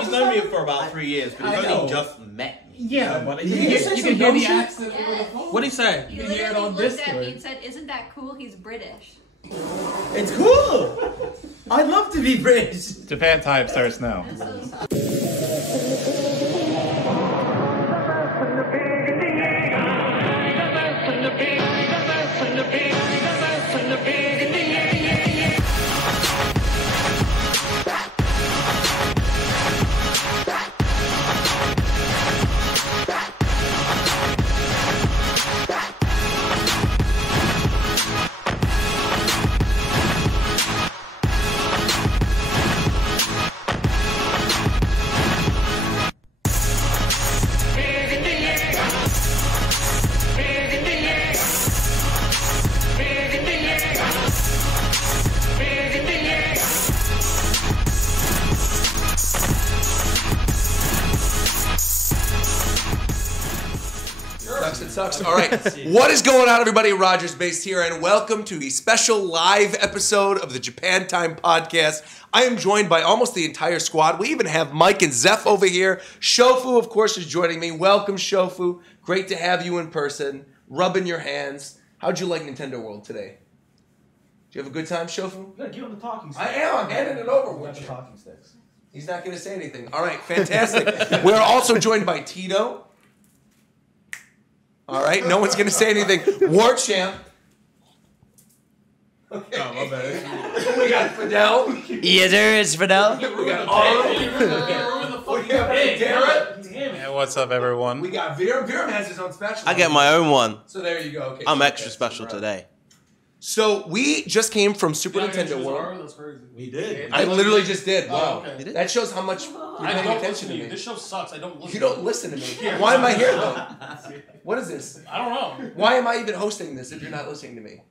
He's known me for about 3 years, but he's only just met me. Yeah, but you can hear hear the accent over the phone. What'd he say? You can hear it on looked at me Discord. and said, "Isn't that cool? He's British." It's cool. I'd love to be British. Japan time starts now. I'm so sorry. Sucks. All right. What is going on, everybody? Rogers Based here, and welcome to the special live episode of the Japan Time podcast. I am joined by almost the entire squad. We even have Mike and Zeph over here. Shofu, of course, is joining me. Welcome, Shofu. Great to have you in person, rubbing your hands. How'd you like Nintendo World today? Did you have a good time, Shofu? Yeah, give him the talking sticks. I am. I'm handing it over with the you. talking sticks. He's not going to say anything. All right, fantastic. We're also joined by Tito. All right, no one's going to say anything. War Champ. Okay. Oh, my bad. We got Fidel. Yes, sir, it's Fidel. We got Arlo. We got Garrett. Yeah, what's up, everyone? We got Viram. Viram has his own special. I get my own one. So there you go. Okay. I'm extra special today. So we just came from Super Nintendo World. That's crazy. We did. I literally just did. Wow. Oh, okay. That shows how much you're I paying don't attention listen to to you. me. This show sucks. I don't listen. You don't listen to me. Why am I here though? What is this? I don't know. Why am I even hosting this if you're not listening to me?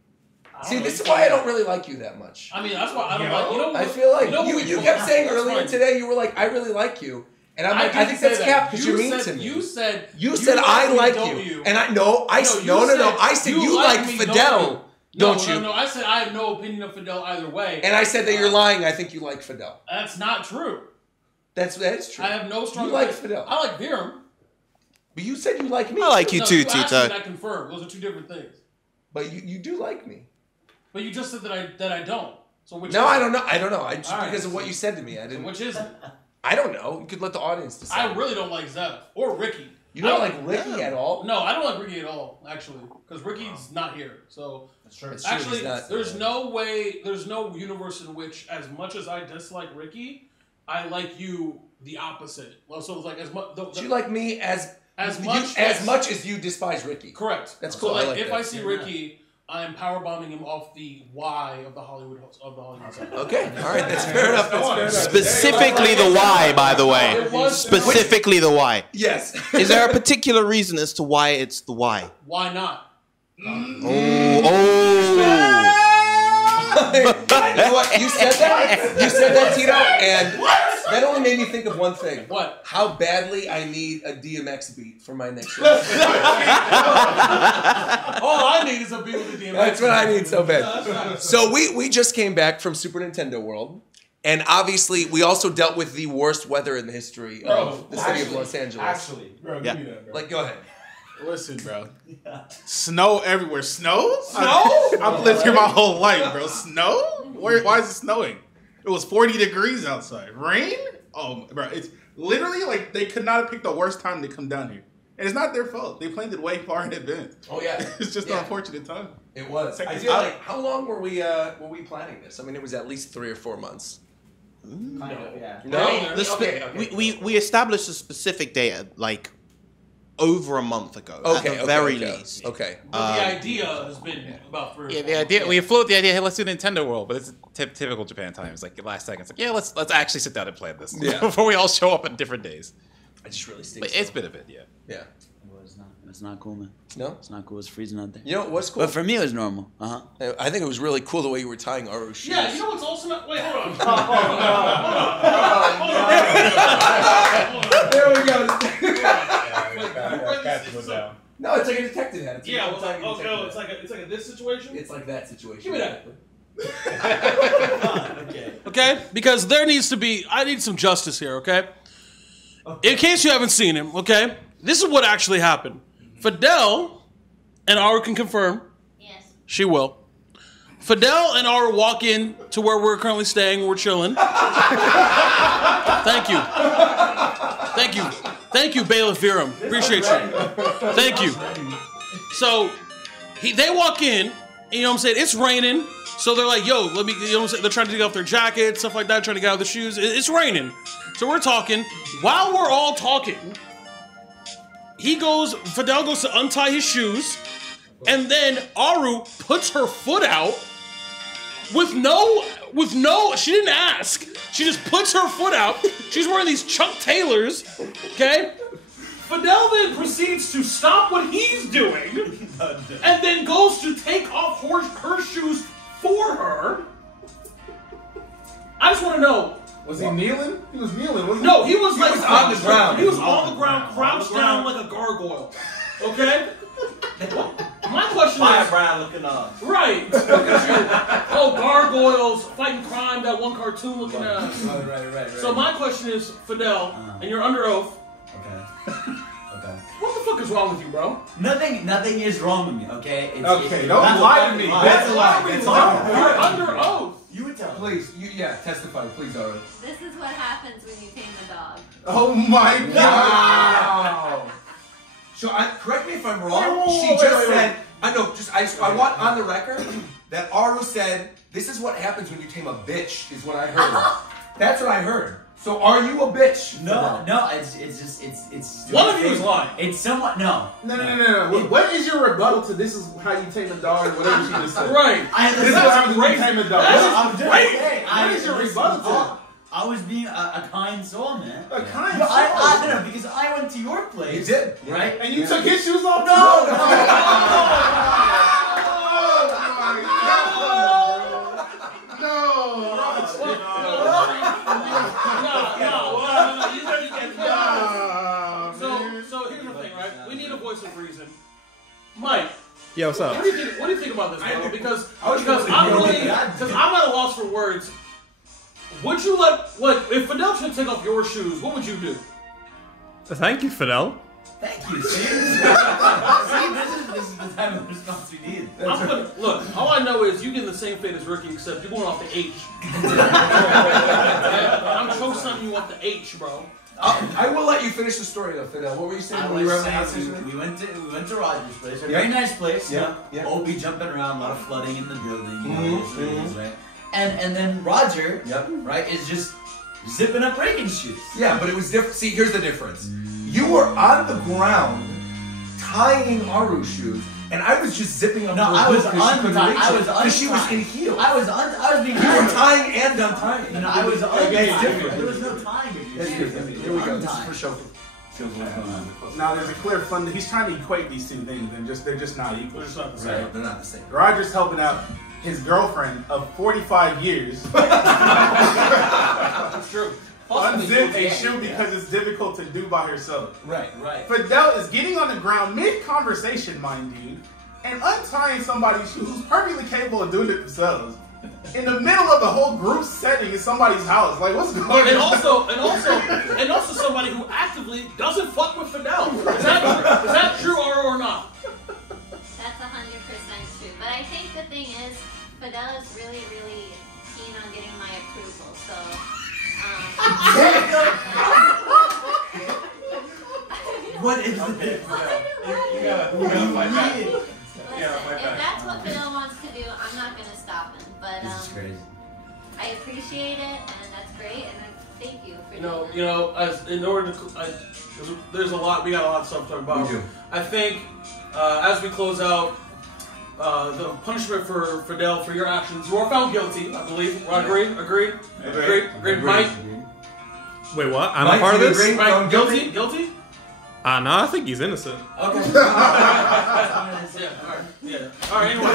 See, this is why I don't really like you that much. I mean, that's why I don't like. You know, I feel like you know you what- kept saying that's earlier fine. today, you were like, I really like you. And I'm like, I didn't think say that's that. cap because you're You mean said- to me. You said I like don't you. And I no, I No, you no. said I said you like like me, Fidel, don't you? No, I said I have no opinion of Fidel either way. And I said that you're lying. I think you like Fidel. That's not true. That is true. I have no strong. You like opinion. Fidel. I like Viram. But you said you like me. I like you No, too, you asked me Tito. and I confirm. Those are two different things. But you do like me. But you just said that I don't. So which? No, is I it? don't know. I don't know. I just All right. because of what you said to me, I didn't. Which is it? I don't know. You could let the audience decide. I really don't like Zeph or Ricky. You don't like Ricky at all? No, I don't like Ricky at all, actually, because Ricky's not here. So That's true. It's true, actually, he's not. there's no way, there's no universe in which, as much as I dislike Ricky, I like you the opposite. Well, so it's like as much. Do you like me as much as you despise Ricky? Correct. That's So cool. like, I like if that. I see Ricky, I'm power bombing him off the Y of the Hollywood side. Okay, all right, that's fair enough. That's fair enough. Specifically the why, by the way. It was Specifically the why. Yes. Is there a particular reason as to why it's the why? Why not? Oh. You know what? You said that. You said that, Tito, and that only made me think of one thing. What? How badly I need a DMX beat for my next show. All I need is a beat with the DMX. That's what I need so bad. So we just came back from Super Nintendo World, and obviously we also dealt with the worst weather in the history of the city of Los Angeles. Actually, Bro, Yeah. give me that, bro. Like, go ahead. Listen, bro. Snow everywhere. Snow? Snow? I've lived here my whole life, bro. Snow? Why is it snowing? It was 40 degrees outside. Rain? Oh, bro. It's literally like they could not have picked the worst time to come down here. And it's not their fault. They planned it way far in advance. Oh yeah. It's just Yeah. an unfortunate time. It was. Check I this feel out. like how long were we planning this? I mean, it was at least 3 or 4 months. kind of, yeah. No. The spe- Okay. we established a specific date like over a month ago, at the very least. Okay. But the idea has been about 3 or 4 Yeah, the idea we float the idea. Hey, let's do Nintendo World, but it's typical Japan time. It's like last second. It's like, yeah, let's actually sit down and plan this Yeah. before we all show up on different days. I just really stink. But it's been a bit, yeah. Yeah. It's not cool, man. No. It's not cool. It's freezing out there. You know what's cool? But for me, it was normal. I think it was really cool the way you were tying Aru's shoes. Yeah, you know what's also not. Wait, hold on. There we go. Wait, No, it's like a detective hat. It's yeah, like well, a detective hat. it's like a this situation. It's like that situation. Give me that. Okay. Okay, because there needs to be. I need some justice here. Okay, in case you haven't seen him, okay, this is what actually happened. Fidel and Aru can confirm. Yes. She will. Fidel and Aru walk in to where we're currently staying. We're chilling. Thank you. Thank you. Thank you, Bailiff Virum. Appreciate you. Thank you. So, they walk in, and, you know what I'm saying? It's raining. So they're like, yo, let me, you know what I'm saying? They're trying to take off their jackets, stuff like that, trying to get out of the shoes. It's raining. So we're talking. While we're all talking, Fidel goes to untie his shoes, and then Aru puts her foot out with no, she didn't ask. She just puts her foot out. She's wearing these Chuck Taylors, okay? Fidel then proceeds to stop what he's doing, and then goes to take off her shoes for her. I just want to know. Was he kneeling? He was kneeling, wasn't he? No, he was like on the ground. He was on the ground, crouched down like a gargoyle. Okay? My question is... Brown looking up. Right. Look at you. Oh, gargoyles fighting crime, that one cartoon looking at. Right. So my question is, Fidel, and you're under oath. Okay. What the fuck is wrong with you, bro? Nothing is wrong with me, okay? Okay, don't lie to me. That's a lie. That's a lie. You're under oath. You would tell me. Please, testify, please, Aru. This is what happens when you tame a dog. Oh my God! So, correct me if I'm wrong. She just said, I want on the record that Aru said, this is what happens when you tame a bitch, is what I heard. That's what I heard. So, are you a bitch? No, it's just One of you is lying. It's somewhat, no. No. What is your rebuttal to this is how you tame a dog or whatever she just said? Right. This is what happens when you tame a dog. I'm just saying. What is your rebuttal to it? I was being a kind soul, man. A kind No, soul? no, because I went to your place. You did. Right? And you took his shoes off? No. So here's the thing, right? We need a voice of reason. Mike. Yeah, what's up? What do you think about this, bro? Because I'm at a loss for words. Would you if Fidel should take off your shoes, what would you do? Thank you, Fidel. Thank you. See, this is the type of response we need. Look, all I know is you getting the same fate as Ricky, except you're going off the H. I'm co-signing you off the H, bro. I will let you finish the story though, Fidel. What were you saying when you were we went to Roger's place. A very nice place. Yeah. Obi jumping around, a lot of flooding in the building. You know, right? And then Roger, right, is just zipping up breaking shoes. Yeah, but it was different. See, here's the difference. You were on the ground tying Aru shoes, and I was just zipping up. No, I was untying. Because she was in heels. I was being. You were tying and untying. No, I was untying. Different. There was no tying. Here we go. This is for show. Now there's a clear fund. He's trying to equate these two things, and they're just not equal. They're just not the same. Right, they're not the same. Roger's helping out his girlfriend of 45 years. That's true. Unzip a shoe because it's difficult to do by herself. Right. Fidel is getting on the ground mid-conversation, mind you, and untying somebody's shoes who's perfectly capable of doing it themselves. In the middle of the whole group setting in somebody's house. Like, what's going on? And also somebody who actively doesn't fuck with Fidel. Is that true or not? That's 100% true. But I think the thing is, Fidel is really, really keen on getting my approval. So, What is the difference? if that's what Fidel wants to do, I'm not going to stop him. But This is crazy. I appreciate it, and that's great, and thank you for doing that. There's a lot. We got a lot of stuff to talk about. We do. I think as we close out, the punishment for Fidel for your actions, you are found guilty. I believe. Agreed. Mike. Wait, what? I'm Mike, a part of you this? agree? Mike, guilty. No, I think he's innocent. Okay. All right. Anyway.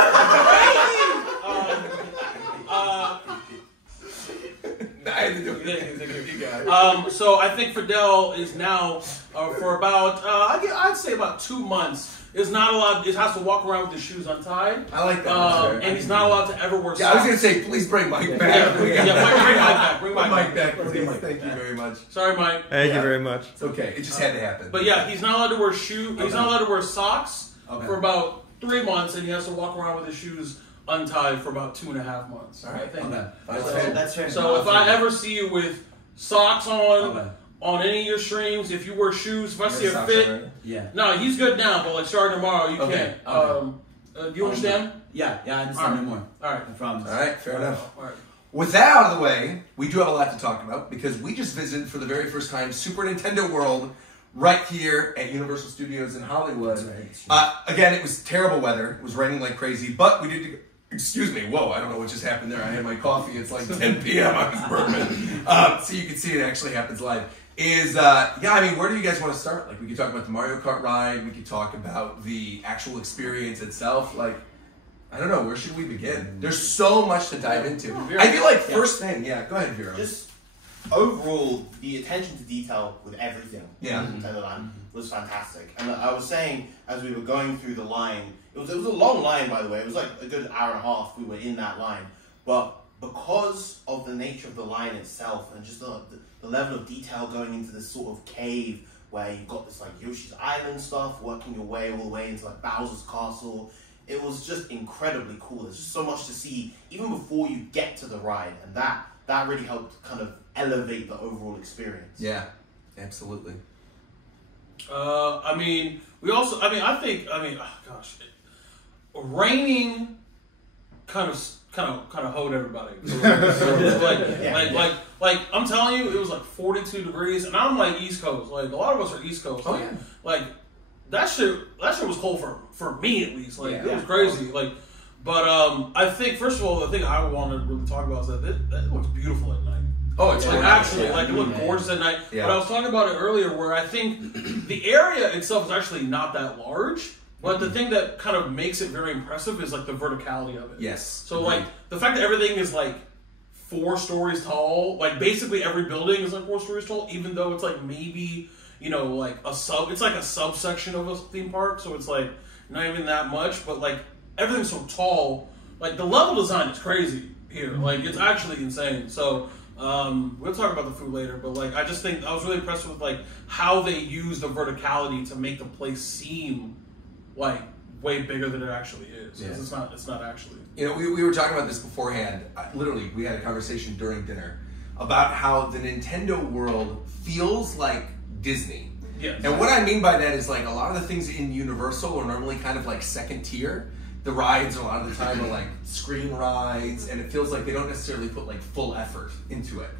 So I think Fidel is now for about I'd say about 2 months is not allowed. It has to walk around with his shoes untied. I like that. And he's not allowed to ever wear socks. Yeah, I was gonna say, please bring Mike back. Yeah, bring Mike back. Bring Mike back, please. Thank you very much. Sorry, Mike. Thank you very much. It's okay. It just had to happen. But yeah, he's not allowed to wear shoes. He's not allowed to wear socks for about 3 months, and he has to walk around with his shoes untied for about 2.5 months. All right. I think. That's fair. So if I ever see you with socks on any of your streams, if you wear shoes, if I see a fit, no, he's good now, but like starting tomorrow, you can't. Do you understand? Yeah, I understand no more. All right, All right, fair enough. All right. With that out of the way, we do have a lot to talk about because we just visited for the very first time Super Nintendo World right here at Universal Studios in Hollywood. Again, it was terrible weather. It was raining like crazy, but we did. Excuse me. Whoa, I don't know what just happened there. I had my coffee. It's like 10 p.m. I was burping. So you can see it actually happens live. I mean, where do you guys want to start? Like, we could talk about the Mario Kart ride. We could talk about the actual experience itself. Like, I don't know. Where should we begin? There's so much to dive into. I feel like first thing, go ahead, Vero. Just overall, the attention to detail with everything in Nintendo Land was fantastic. And I was saying, as we were going through the line, it was a long line, by the way. It was like a good hour and a half we were in that line. But because of the nature of the line itself and just the level of detail going into this sort of cave where you've got this like Yoshi's Island stuff, working your way all the way into like Bowser's Castle, it was just incredibly cool. There's just so much to see even before you get to the ride, and that really helped kind of elevate the overall experience. Yeah, absolutely. Raining kind of hoed everybody. Like I'm telling you, it was like 42 degrees, and I'm like East Coast. Like a lot of us are East Coast. Like that shit was cold for me at least. Like it was crazy. Like, but I think first of all, the thing I wanted to really talk about is that it looks beautiful at night. Oh, it's it looked gorgeous at night. Yeah. But I was talking about it earlier, where I think the area itself is actually not that large. But the thing that kind of makes it very impressive is like the verticality of it. Yes. So like the fact that everything is like 4 stories tall, like basically every building is like 4 stories tall, even though it's like maybe, like it's like a subsection of a theme park, so it's like not even that much, but like everything's so tall, like the level design is crazy here. Like it's actually insane. So we'll talk about the food later, but like I just think I was really impressed with like how they use the verticality to make the place seem like way bigger than it actually is. Yeah. It's not actually. We were talking about this beforehand. Literally, we had a conversation during dinner about how the Nintendo world feels like Disney. Yes. And what I mean by that is like a lot of the things in Universal are normally kind of like second tier. The rides a lot of the time are like screen rides, and it feels like they don't necessarily put like full effort into it.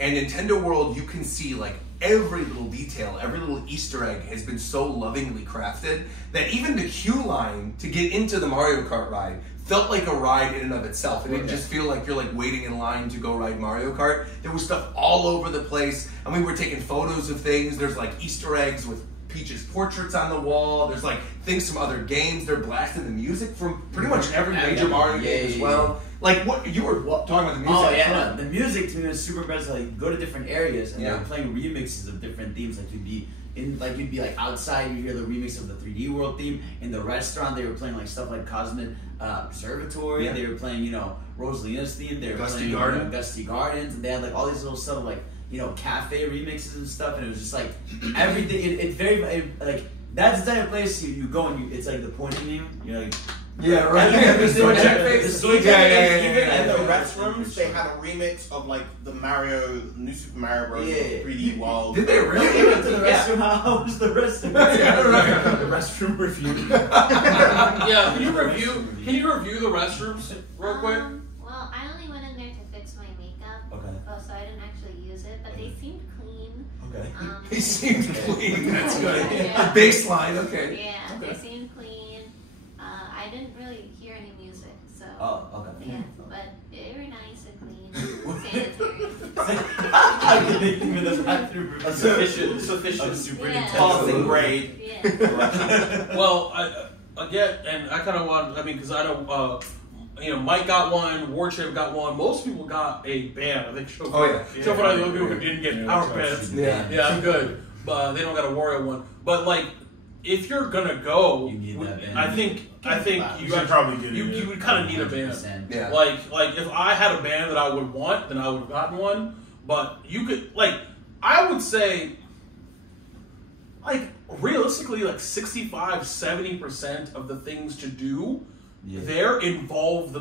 And Nintendo World, you can see like every little detail, every little Easter egg has been so lovingly crafted that even the queue line to get into the Mario Kart ride felt like a ride in and of itself. It didn't just feel like you're like waiting in line to go ride Mario Kart. There was stuff all over the place. I mean, we're taking photos of things. There's like Easter eggs with Peach's portraits on the wall. There's like things from other games. They're blasting the music from pretty much every major Mario game as well. Like what you were talking about the music. Oh yeah, the music to me was super impressive. Like go to different areas and they were playing remixes of different themes. Like you'd be like outside, you hear the remix of the 3D World theme. In the restaurant, they were playing like stuff like Cosmic Observatory. Yeah. They were playing Rosalina's theme. They were playing Gusty Gardens, and they had like all these little stuff like cafe remixes and stuff. And it was just like everything. It's very like that's the type of place you go and it's like the pointing name. You're like. Yeah, right. Even in the restrooms, they had a remix of like the New Super Mario Bros. 3D World. Did they really? They went to the restroom. How was the restroom? The restroom review. Yeah, can you review the restrooms real quick? Well, I only went in there to fix my makeup. Okay. So I didn't actually use it, but they seemed clean. Okay. They seemed clean. That's good. A baseline. Okay. Yeah, they seemed clean. I didn't really hear any music, so. Oh, okay. Yeah, but they were nice and clean, sanitary. I didn't even the bathroom. Sufficient superintendent. Yeah. Grade. Yeah. Well, I kind of want. I mean, because I don't. Mike got one, Warchip got one. Most people got a band. I think Shofu. Oh yeah. Shofu are the only people who didn't get power bands. Yeah. Yeah, I'm good. But they don't got a Wario one. But like. if you're gonna go, You need that band. I think You should probably get it. you would kind of need a band. 100%. Yeah. Like if I had a band that I would want, then I would have gotten one. But you could I would say realistically 65-70% of the things to do there involve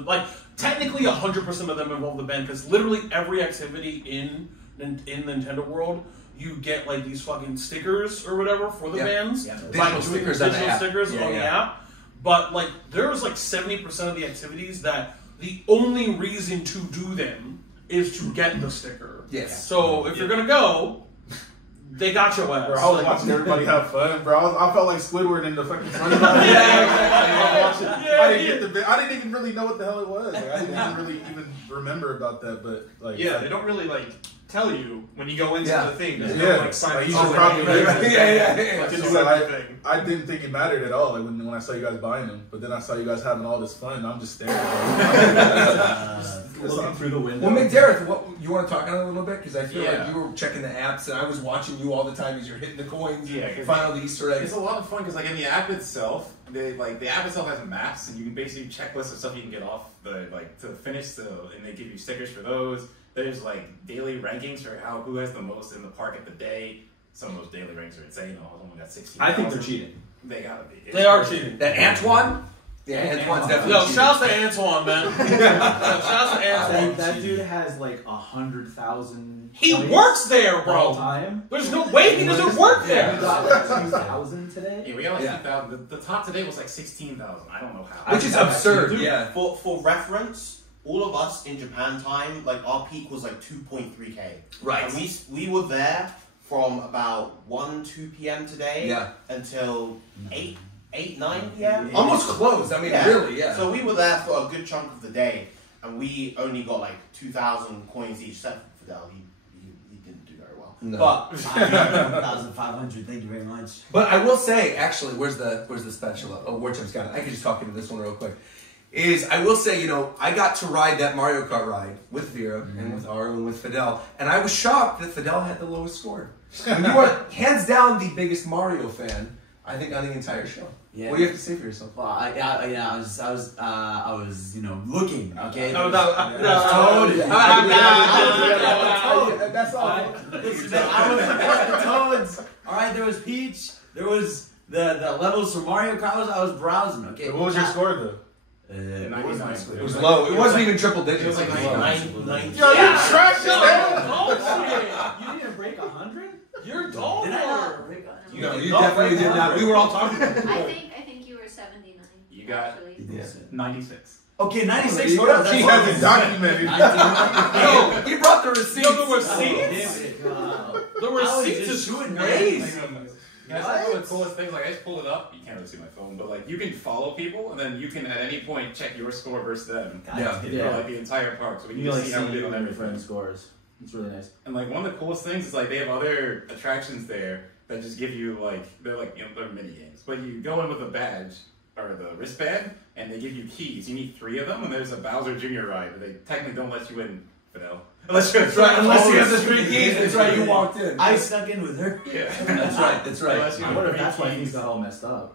technically 100% of them involve the band, because literally every activity in Nintendo World, you get these fucking stickers or whatever for the bands. Yeah. Digital stickers on the app. Stickers on the app. But there's 70% of the activities that the only reason to do them is to get the sticker. Yes. So if you're gonna go, they got your ass. Bro, I was watching everybody have fun, bro. I felt like Squidward in the fucking SpongeBob. I didn't even really know what the hell it was. I didn't even really remember about that. But they don't really tell you when you go into the thing. There's no sign. You should probably everything. I didn't think it mattered at all. When I saw you guys buying them, but then I saw you guys having all this fun. I'm just staring. Looking through the window. Well, McDareth, what you want to talk on it a little bit? Because I feel like you were checking the apps, and I was watching you all the time as you're hitting the coins. Find all the Easter eggs. It's a lot of fun because in the app itself, the app itself has maps, and you can basically checklist of stuff you can get off to finish and they give you stickers for those. There's daily rankings for who has the most in the park at the day. Some of those daily ranks are insane. Someone got 16. I think they're cheating. They gotta be. They are cheating. That Antoine? Yeah, Antoine's definitely cheating. Shout out to Antoine, man. Shout out to Antoine. That dude has 100,000. He works there, bro. Time. There's no way he doesn't work there. We got 2,000 today. Yeah, we got 2,000. The top today was 16,000. I don't know how. Which is absurd. Yeah. For reference, all of us in Japan time, our peak was 2.3K. Right. And we were there from about 1-2 p.m. today until 9 p.m. Almost closed. I mean, really, yeah. So we were there for a good chunk of the day, and we only got 2,000 coins each. Except for Fidel, he didn't do very well. No. But 1,500. Thank you very much. But I will say, actually, where's the spatula? Oh, Warchamp's got it. I can just talk into this one real quick. I will say, I got to ride that Mario Kart ride with Vera and with Aru and with Fidel, and I was shocked that Fidel had the lowest score. And you are hands down the biggest Mario fan, I think, on the entire show. Yeah. What do you have to say for yourself? Well, I was, looking. Okay. No. That's all. I was supporting the Toads. All right, there was Peach. There was the levels for Mario Kart. I was browsing. Okay. What was your score though? It was low. It wasn't even triple digits. It was 9. Yo, you trash it. You didn't break 100? You're dog. Did I not? No, you definitely did not. We were all talking about it. I think you were 79. You got 96. Okay, 96. She has it documented. Yo, he brought the receipts. Yo, the receipts? The receipts is crazy. That's one of the coolest things. I just pull it up. You can't really see my phone, but you can follow people, and then you can at any point check your score versus them. For the entire park, so we can see how we did on every friend scores. It's really nice. And one of the coolest things is they have other attractions there that just give you they're they're mini games, but you go in with a badge or the wristband, and they give you keys. You need 3 of them, and there's a Bowser Jr. ride, but they technically don't let you in, Fidel. Unless you have the 3 keys. That's right. You walked in. I snuck in with her. Yeah, that's right. That's right. I wonder if that's why things got all messed up.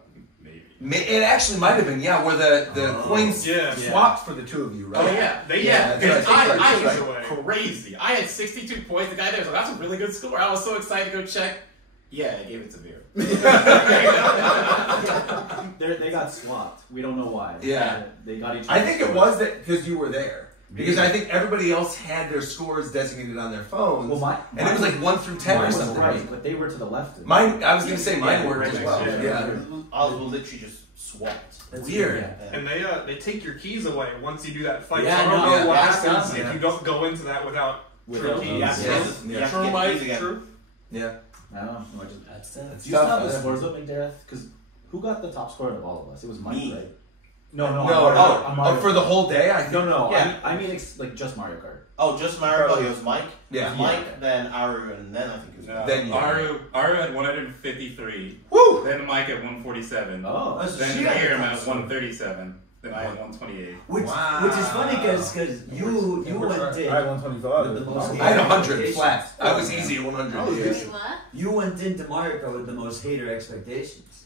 It actually might have been, where the coins swapped for the 2 of you, right? Oh, yeah. That's right. I was crazy. I had 62 points. The guy there was that's a really good score. I was so excited to go check. Yeah, I gave it to Vera. They got swapped. We don't know why. Yeah. They got each other. I think it was that because you were there. Because I think everybody else had their scores designated on their phones. Well, and it was 1 through 10 or something. Right, but they were to the left. Mine, I was going to say mine worked as well. Yeah. Ours will literally just swapped. That's weird. And they take your keys away once you do that fight. Yeah, so I don't know what happens yeah. if you don't go into that without true keys. True, Mike. True. Yeah. I don't know. That's Do you still have the scores up, McDareth? Because who got the top score out of all of us? It was Mike, right? No. For the whole day, I think. No. Yeah. I mean, just Mario Kart. Oh, just Mario Kart. It was Mike. Yeah. It was Mike, then Aru, and then I think it was Then you. Aru had 153. Woo! Then Mike at 147. Oh, then Miriam at 137. Then I had 128. Which is funny because you went in. I had 125. with the most I had 100 flat. I was easy at 100. Wait, what? You went into Mario Kart with the most hater expectations.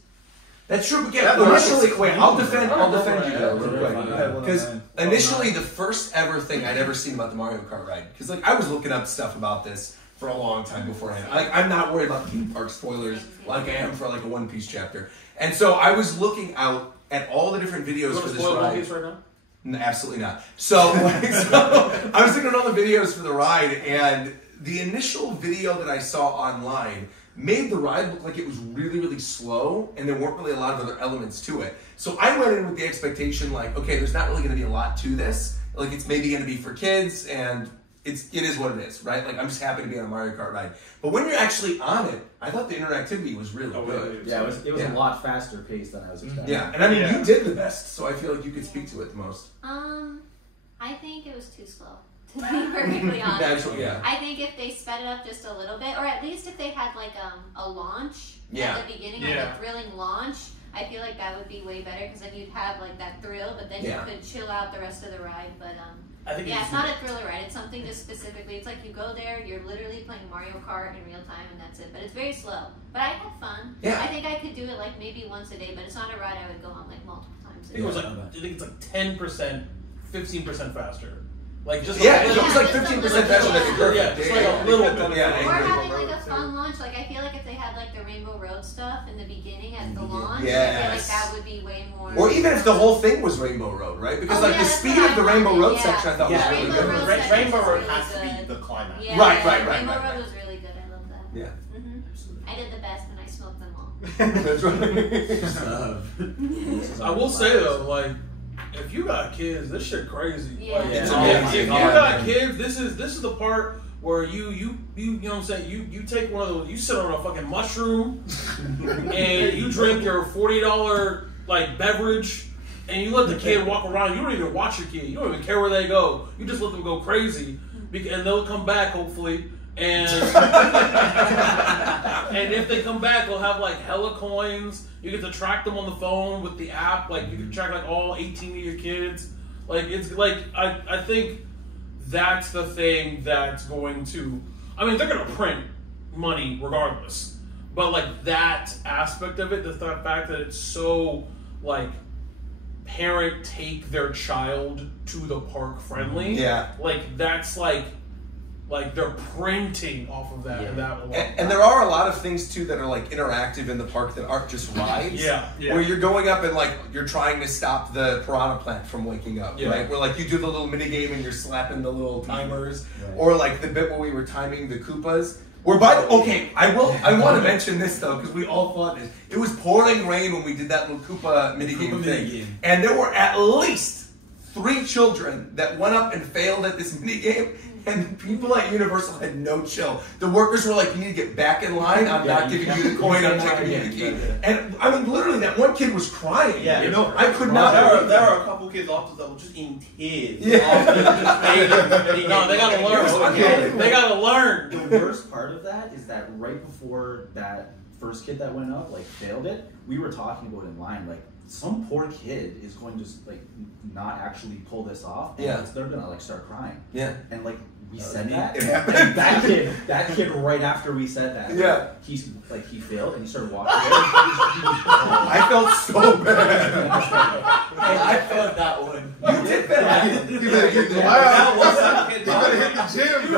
That's true, but yeah, initially, wait, I'll defend you though, real quick. Because initially, the first ever thing I'd ever seen about the Mario Kart ride, because like I was looking up stuff about this for a long time beforehand. Like I'm not worried about theme park spoilers like I am for like a One Piece chapter. And so I was looking out at all the different videos for this ride. One Piece right now? No, absolutely not. So I was looking at all the videos for the ride, and the initial video that I saw online made the ride look like it was really, really slow, and there weren't really a lot of other elements to it. So I went in with the expectation, like, okay, there's not really going to be a lot to this. Like, it's maybe going to be for kids, and it is what it is, right? Like, I'm just happy to be on a Mario Kart ride. But when you're actually on it, I thought the interactivity was really good. Yeah, it was a lot faster paced than I was expecting. Yeah, and I mean, you did the best, so I feel like you could speak to it the most. I think it was too slow. To be perfectly honest. Naturally, yeah. I think if they sped it up just a little bit, or at least if they had like a launch at the beginning, like a thrilling launch, I feel like that would be way better because then you'd have like that thrill, but then you could chill out the rest of the ride. But I think it's not a thriller ride. It's something just specifically. It's like you go there, you're literally playing Mario Kart in real time, and that's it. But it's very slow. But I had fun. Yeah. I think I could do it like maybe once a day, but it's not a ride I would go on like multiple times. I think it's like 10%, 15% faster. Like just if it was like 15% faster, that'd be perfect. Yeah, just like a little bit. Or having like a fun launch. Like I feel like if they had like the Rainbow Road stuff in the beginning at the launch, I feel like that would be way more. Or even if the whole thing was Rainbow Road, right? Because like the speed of the Rainbow Road section, I thought was really good. Rainbow Road has to be the climax. Yeah, right. Rainbow Road was really good. I love that. Yeah. I did the best and I smoked them all. That's right. I will say though, like, if you got kids, this shit crazy. Yeah. Like, if you got kids, this is the part where you know what I'm saying, you take one of those, you sit on a fucking mushroom and you drink your $40 like beverage and you let the kid walk around. You don't even watch your kid. You don't even care where they go. You just let them go crazy, and they'll come back hopefully. And and if they come back, they'll have like hella coins. You get to track them on the phone with the app. Like you can track like all 18 of your kids. Like it's like I think that's the thing that's going to. I mean, they're gonna print money regardless, but like that aspect of it, the fact that it's so like parent take their child to the park friendly. Yeah, like that's like they're printing off of that. And there are a lot of things too that are like interactive in the park that aren't just rides. Yeah. Where you're going up and like you're trying to stop the piranha plant from waking up, right? Where like you do the little mini game and you're slapping the little timers, or like the bit where we were timing the Koopas. I want to mention this though because we all thought this. It was pouring rain when we did that little Koopa minigame thing, and there were at least 3 children that went up and failed at this minigame. And the people at Universal had no chill. The workers were like, you need to get back in line. I'm not giving you the coin. I'm taking you the key. And I mean, literally, that one kid was crying. Yeah. You know, I could not. There are a couple kids after that were just in tears. No, they gotta learn. They gotta learn. The worst part of that is that right before that first kid that went up, like, failed it, we were talking about in line, like, some poor kid is going to like not actually pull this off. And they're gonna like start crying. Yeah. And like we said that. And that kid right after we said that. Yeah. He failed and he started walking away. I felt so bad. I felt that one. You did that. You better hit the gym.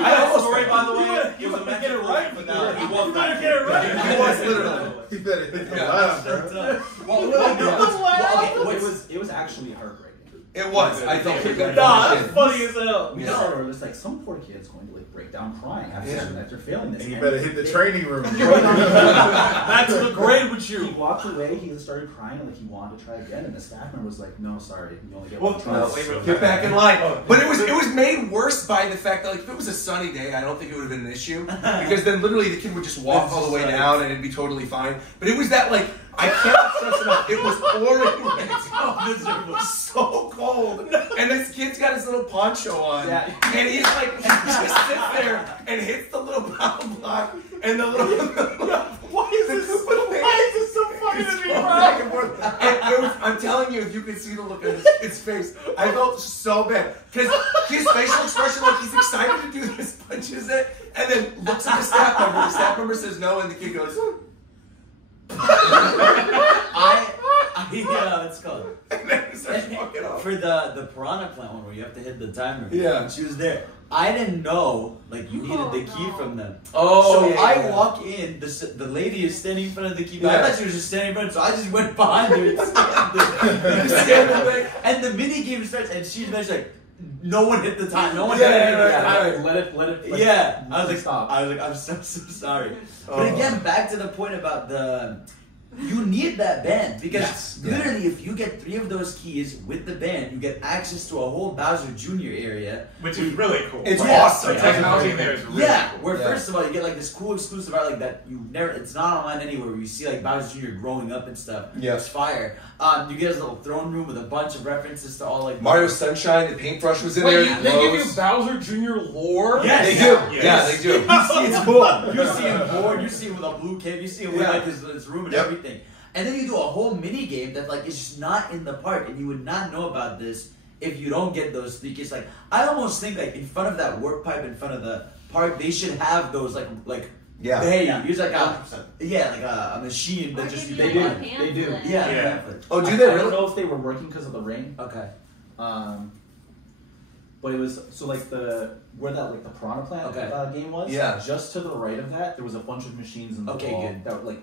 I have a story, by the way. He was meant to get it right, but now he was not get it right. He was literally. He better hit the lab, bro. It was actually heartbreaking. It was. I felt it. That's funny as hell. We started. It was like some poor kid's going to like break down crying after failing this. And you better hit the training room. That's the grade with you. He walked away. He started crying like he wanted to try again, and the staff member was like, "No, sorry, you only get one try." Get back in line. But it was made worse by the fact that like if it was a sunny day, I don't think it would have been an issue because then literally the kid would just walk all the way down and it'd be totally fine. But it was that like. I can't stress enough. It was pouring rain. It was so cold. And this kid's got his little poncho on. And he's like, he just sits there and hits the little power block. And the little... Why is this so funny to me, back and forth. And I'm telling you, if you could see the look on his face, I felt so bad. Because his facial expression, like he's excited to do this, punches it, and then looks at the staff member. The staff member says no, and the kid goes... What's it called? For the piranha plant one where you have to hit the timer. Yeah. She was there. I didn't know, like, you needed the key from them. Oh, so yeah, I walk in, the lady is standing in front of the key. I thought she was just standing in front, so I just went behind her and and the mini game starts, and she's like, no one hit the time. No one hit the time. Let it. I was like, stop. I was like, I'm so sorry. But again, back to the point about you need that band because literally, if you get 3 of those keys with the band, you get access to a whole Bowser Jr. area, which is really cool. It's awesome. The technology there is really cool. Where first of all, you get like this cool exclusive art like that you never. It's not online anywhere. Where you see like Bowser Jr. growing up and stuff. Yeah, it's fire. You get his little throne room with a bunch of references to all like Mario Sunshine. The paintbrush was in there. They give you Bowser Jr. lore. Yes, they do. Yes. Yeah, they do. You see, it's cool. You see him bored. You see him with a blue cape. You see him with like his room and everything. And then you do a whole mini game that like is just not in the park, and you would not know about this if you don't get those 3 keys. Like I almost think like in front of that warp pipe in front of the park, they should have those like use like a machine that just they do. Yeah. Oh, do they? I don't know if they were working because of the rain. Okay. But it was so like where that like the Piranha Plant game was. Yeah. Just to the right of that, there was a bunch of machines in the wall that were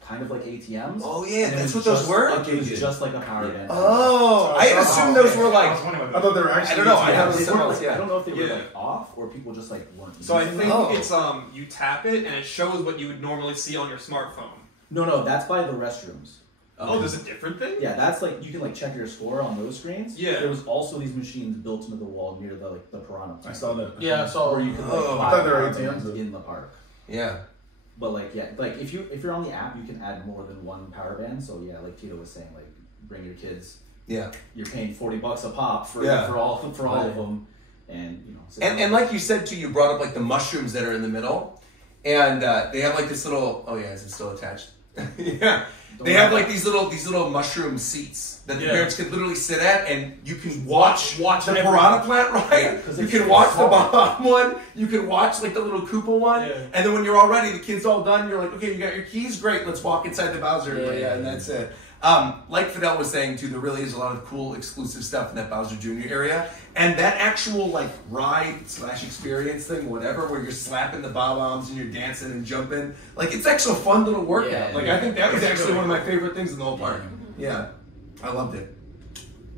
kind of like ATMs. Oh yeah, that's what those were. It was just like a power bank. Oh, I assumed those were like. I thought they were actually. I don't know. I don't know if they were like off or people just like weren't. So I think it's you tap it and it shows what you would normally see on your smartphone. No, that's by the restrooms. Oh, there's a different thing? Yeah, that's like you can like check your score on those screens. Yeah. There was also these machines built into the wall near the Piranha Plant. I saw that. Yeah, so where you can I thought there were ATMs in the park. Yeah. But like if you're on the app, you can add more than one power band. So yeah, like Tito was saying, like bring your kids. Yeah. You're paying $40 a pop for all of them, and you know. And like you said too, you brought up like the mushrooms that are in the middle, and they have like this little. Oh yeah, is it still attached? Yeah. They have like these little mushroom seats that the parents can literally sit at, and you can watch the Piranha Plant ride. You can watch the Bomb one. You can watch like the little Koopa one, and then when you're all ready, the kid's all done. You're like, okay, you got your keys, great. Let's walk inside the Bowser area, and that's it. Like Fidel was saying too, there really is a lot of cool exclusive stuff in that Bowser Jr. area, and that actual like ride / experience thing, whatever, where you're slapping the bob-ombs and you're dancing and jumping, like it's actually a fun little workout. I think that was actually one of my favorite things in the whole park. Yeah, I loved it.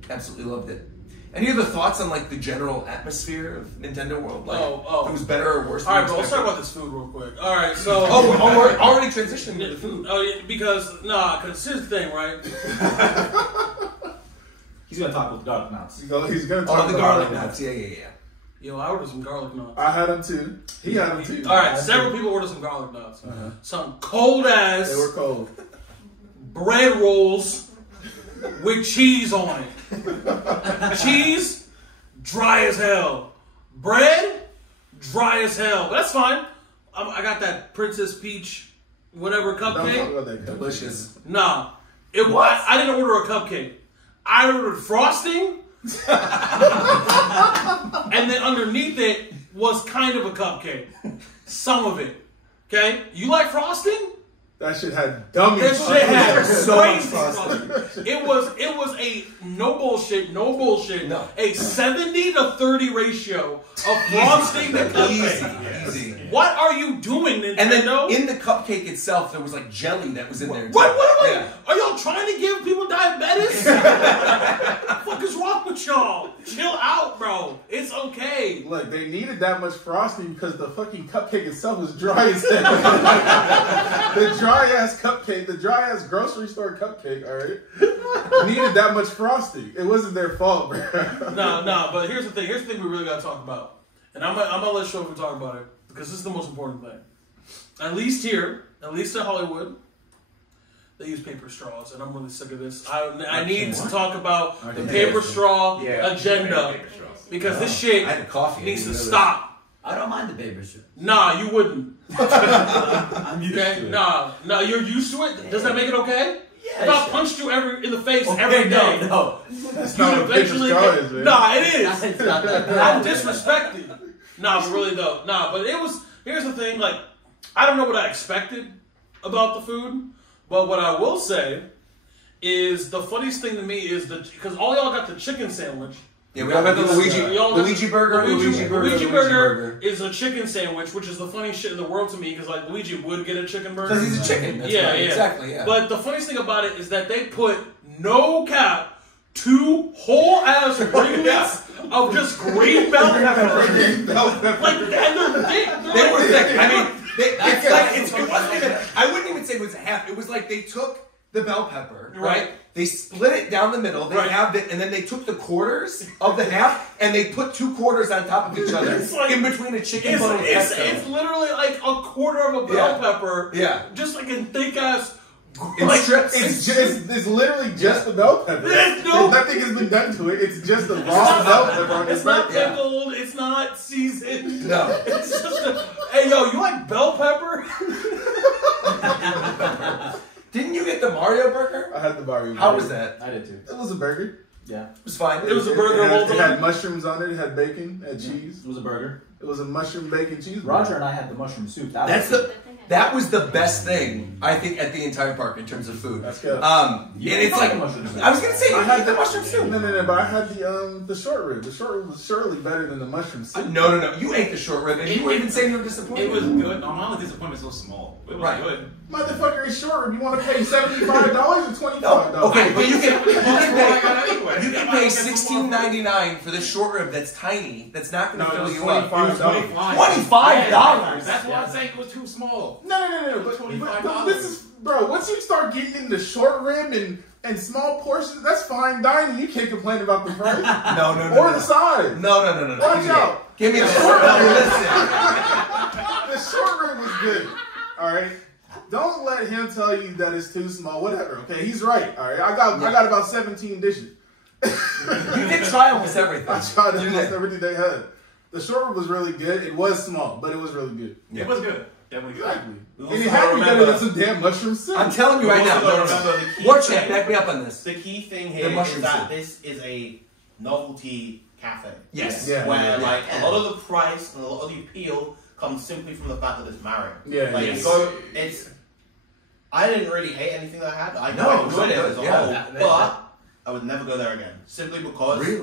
Absolutely loved it. Any other thoughts on like the general atmosphere of Nintendo World? Like, if it was better or worse? All right, bro. Let's talk about this food real quick. All right, so we're already transitioning to the food. Oh, yeah, because here's the thing, right? He's gonna talk with the garlic nuts. He's gonna talk about the garlic nuts. Yeah. Yo, I ordered some garlic nuts. I had them too. He had them too. All right, several people ordered some garlic nuts. Some cold ass. They were cold. Bread rolls with cheese on it. Cheese, dry as hell. Bread, dry as hell. But that's fine. I got that Princess Peach, whatever cupcake. Delicious. Nah, I didn't order a cupcake. I ordered frosting, and then underneath it was kind of a cupcake. Some of it. Okay, you like frosting? That shit had dummy. That shit had so much frosting. It was a no bullshit, a 70 to 30 ratio of frosting to cupcake. Easy. What are you doing, Nintendo? And then in the cupcake itself, there was like jelly that was in there. What? Are y'all trying to give people diabetes? What the fuck is wrong with y'all? Chill out, bro. It's okay. Look, they needed that much frosting because the fucking cupcake itself was dry as hell. The dry ass cupcake, the dry ass grocery store cupcake, alright, needed that much frosting. It wasn't their fault, bro. No, but here's the thing. Here's the thing we really gotta talk about. And I'm gonna let Shover talk about it. Because this is the most important thing. At least here, at least in Hollywood, they use paper straws, and I'm really sick of this. I need to talk about the paper straw agenda because this shit needs to stop. I don't mind the paper straw. Nah, you wouldn't. I'm used to it. Nah, you're used to it. Does that make it okay? Yeah, if I punched you in the face every day, no. That's not what paper straw is, man. Nah, it is. I'm disrespected. Nah, but really though. Nah, but here's the thing, like, I don't know what I expected about the food, But what I will say is the funniest thing to me is because all y'all got the chicken sandwich. Yeah, we all got the Luigi burger. Luigi burger is a chicken sandwich, which is the funniest shit in the world to me because like Luigi would get a chicken burger because he's a chicken. That's right. Exactly. Yeah. But the funniest thing about it is that they put no cap 2 whole ass ringlets of just green bell pepper. Like and they were thick. I mean, it wasn't even. I wouldn't even say it was a half. It was like they took the bell pepper, right? They split it down the middle. They halved it, and then they took the quarters of the half, and they put 2 quarters on top of each other like, in between a chicken bone. It's literally like a quarter of a bell pepper. Yeah, just like in thick ass. Like, strips. It's literally just the bell pepper. Nothing has been done to it. It's just the raw bell pepper. It's not pickled. It's not seasoned. No. It's just hey, yo, you like bell pepper? Didn't you get the Mario burger? I had the Mario burger. How was that? I did too. It was a burger. Yeah. It was fine. It was a burger. It had mushrooms on it. It had bacon. It had cheese. It was a burger. It was a mushroom bacon cheese. Roger and I had the mushroom soup. That was the best thing I think at the entire park in terms of food. That's good. And it's like I was gonna say I had the mushroom soup. No, but I had the short rib. The short rib was surely better than the mushroom soup. No. You ate the short rib, and you were even saying you were disappointed. It was good. My disappointment was so small. It was good. Motherfucker, it's short rib. You want to pay $75 or $25? Okay, but you can pay $16.99 for the short rib that's tiny. That's not going to fill you up. $25. That's why I'm saying it was too small. No. But this is, bro. Once you start getting into short rib and small portions, that's fine dining. You can't complain about the price. No. Or the size. No. Watch out. Give me the short rib. Listen. The short rib was good. All right. Don't let him tell you that it's too small. Whatever. Okay, he's right. All right. I got about 17 dishes. You did try almost everything. I tried almost everything they had. The short rib was really good. It was small, but it was really good. Yeah. It was good. Definitely good. Exactly. And it had to be better than some damn mushroom soup. I'm telling you right now. Warchat, back me up on this. The key thing here is that this is a novelty cafe. Yes. Where like a lot of the price and a lot of the appeal comes simply from the fact that it's Mario. I didn't really hate anything that I had. I enjoyed it as a whole, but I would never go there again. Simply because it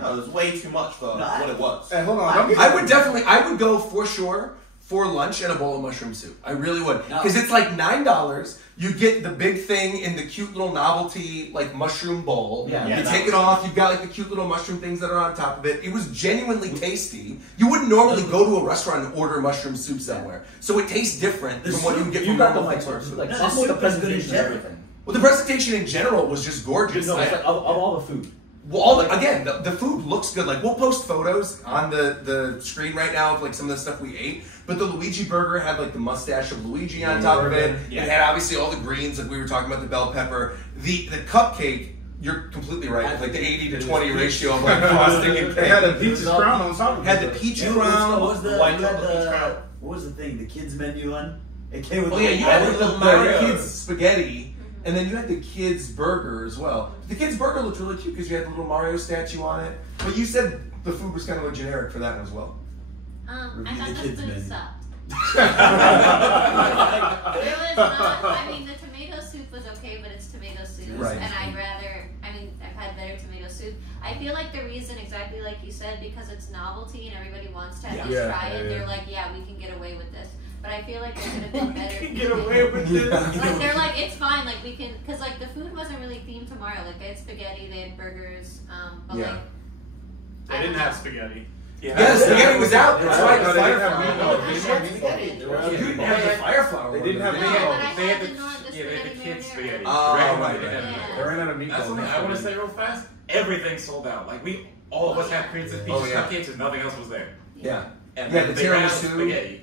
was way too much for what it was. Hey, hold on. I would go for sure for lunch and a bowl of mushroom soup. I really would. Because it's like $9. You get the big thing in the cute little novelty like mushroom bowl. You take it off. You've got like the cute little mushroom things that are on top of it. It was genuinely tasty. You wouldn't normally go to a restaurant and order mushroom soup somewhere. So it tastes different from what you get from normal food. Like the presentation and everything. Well, the presentation in general was just gorgeous. No, it's like of all the food. Well, again, the food looks good. Like, we'll post photos on the screen right now of, like, some of the stuff we ate. But the Luigi burger had, like, the mustache of Luigi on top of it. It had, obviously, all the greens, like we were talking about, the bell pepper. The cupcake, you're completely right. With, like, the 80 to 20 ratio of, like, frosting and cake. It had a peach crown on top of it. Had the peach crown. What was the thing? The kids menu one? It came with you had the kids spaghetti. And then you had the kids' burger as well. The kids' burger looked really cute because you had the little Mario statue on it. But you said the food was kind of a generic for that one as well. I thought the food sucked. The tomato soup was okay, but it's tomato soup. Right. And I've had better tomato soup. I feel like the reason, exactly like you said, because it's novelty and everybody wants to at least try it, they're like, we can get away with this. But I feel like it could have been better. We can get away with this. Like, they're like, it's fine. Like, we can, because like the food wasn't really themed to Mario. Like, they had spaghetti, they had burgers, but like they didn't have spaghetti. Yeah, spaghetti was out. That's right. They didn't have meatballs. You didn't have the fire flour. They didn't have meatballs. They had the kids spaghetti. Oh, right. They ran out of meatballs. I want to say real fast. Everything sold out. Like all of us had Princess Peach cupcakes and nothing else was there. Yeah. And the tiramisu spaghetti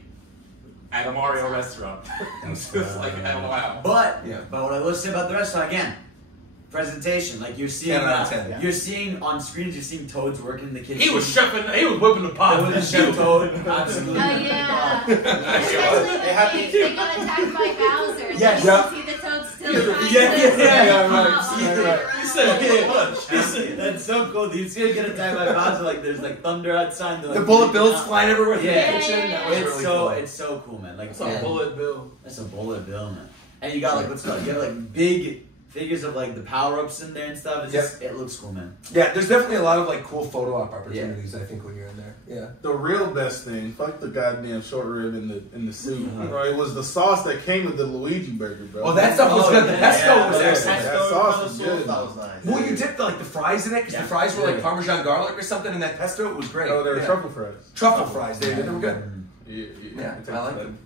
at a Mario restaurant. It's just like, I don't know how. But what I will say about the restaurant again, presentation. Like you're seeing you're seeing on screens, you're seeing Toad's working in the kitchen. He was chefing. He was whipping the pot with Chef Toad. Absolutely. Especially when they got attacked by Bowser. And Yes. you see the Toad still He said, that's so cool. You see it get attacked by Bowser, like there's like thunder outside. The bullet bills flying everywhere. It's so cool, man. Like it's a bullet bill. That's a bullet bill, man. and you got like what's called, you have like big figures of like the power-ups in there and stuff. It's just, it looks cool, man. Yeah, there's definitely a lot of like cool photo op opportunities. I think when you're in there. Yeah. The real best thing, fuck the goddamn short rib in the suit. Bro, it was the sauce that came with the Luigi burger, bro. Oh, that stuff was good. The pesto was excellent. That sauce was good. That was nice. Well, you dipped like the fries in it because the fries were like Parmesan garlic or something, and that pesto it was great. Oh, they were truffle fries. Truffle fries, they were good. Yeah, I like them.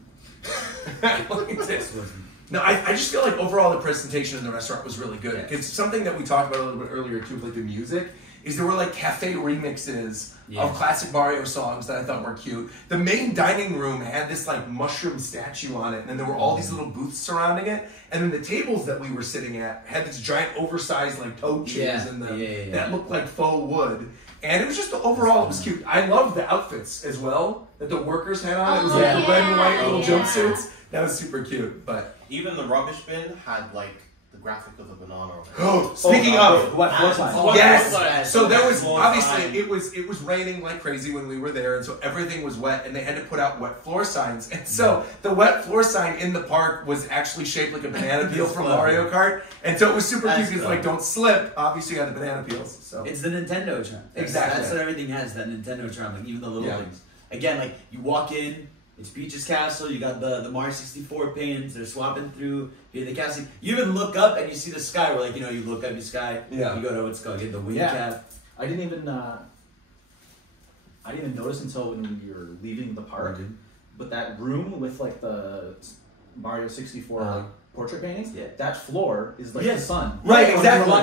No, I just feel like overall the presentation in the restaurant was really good. It's something that we talked about a little bit earlier too, with like the music. Is there were like cafe remixes of classic Mario songs that I thought were cute. The main dining room had this like mushroom statue on it, and then there were all these little booths surrounding it. And then the tables that we were sitting at had this giant oversized like toad chairs in them that looked like faux wood. And it was just overall, it was cute. I loved the outfits as well that the workers had on. It was like the red and white little jumpsuits. That was super cute. But even the rubbish bin had like the graphic of a banana on it. Oh, speaking of, yes. Yes. So there was obviously it was raining like crazy when we were there, and so everything was wet, and they had to put out wet floor signs. And so the wet floor sign in the park was actually shaped like a banana peel from Mario Kart, and so it was super cute because like don't slip. Obviously, you had the banana peels. So it's the Nintendo charm. Exactly. That's what everything has. That Nintendo charm. Like even the little things. Again, like you walk in. It's Peach's castle. You got the Mario 64 pins. They're swapping through the castle. You even look up and you see the sky. Where like you look up the sky. Yeah. You go to what's called get the wing cap. I didn't even notice until when we were leaving the park. But that room with like the Mario 64 like, portrait paintings. That floor is like the sun. Right. Exactly.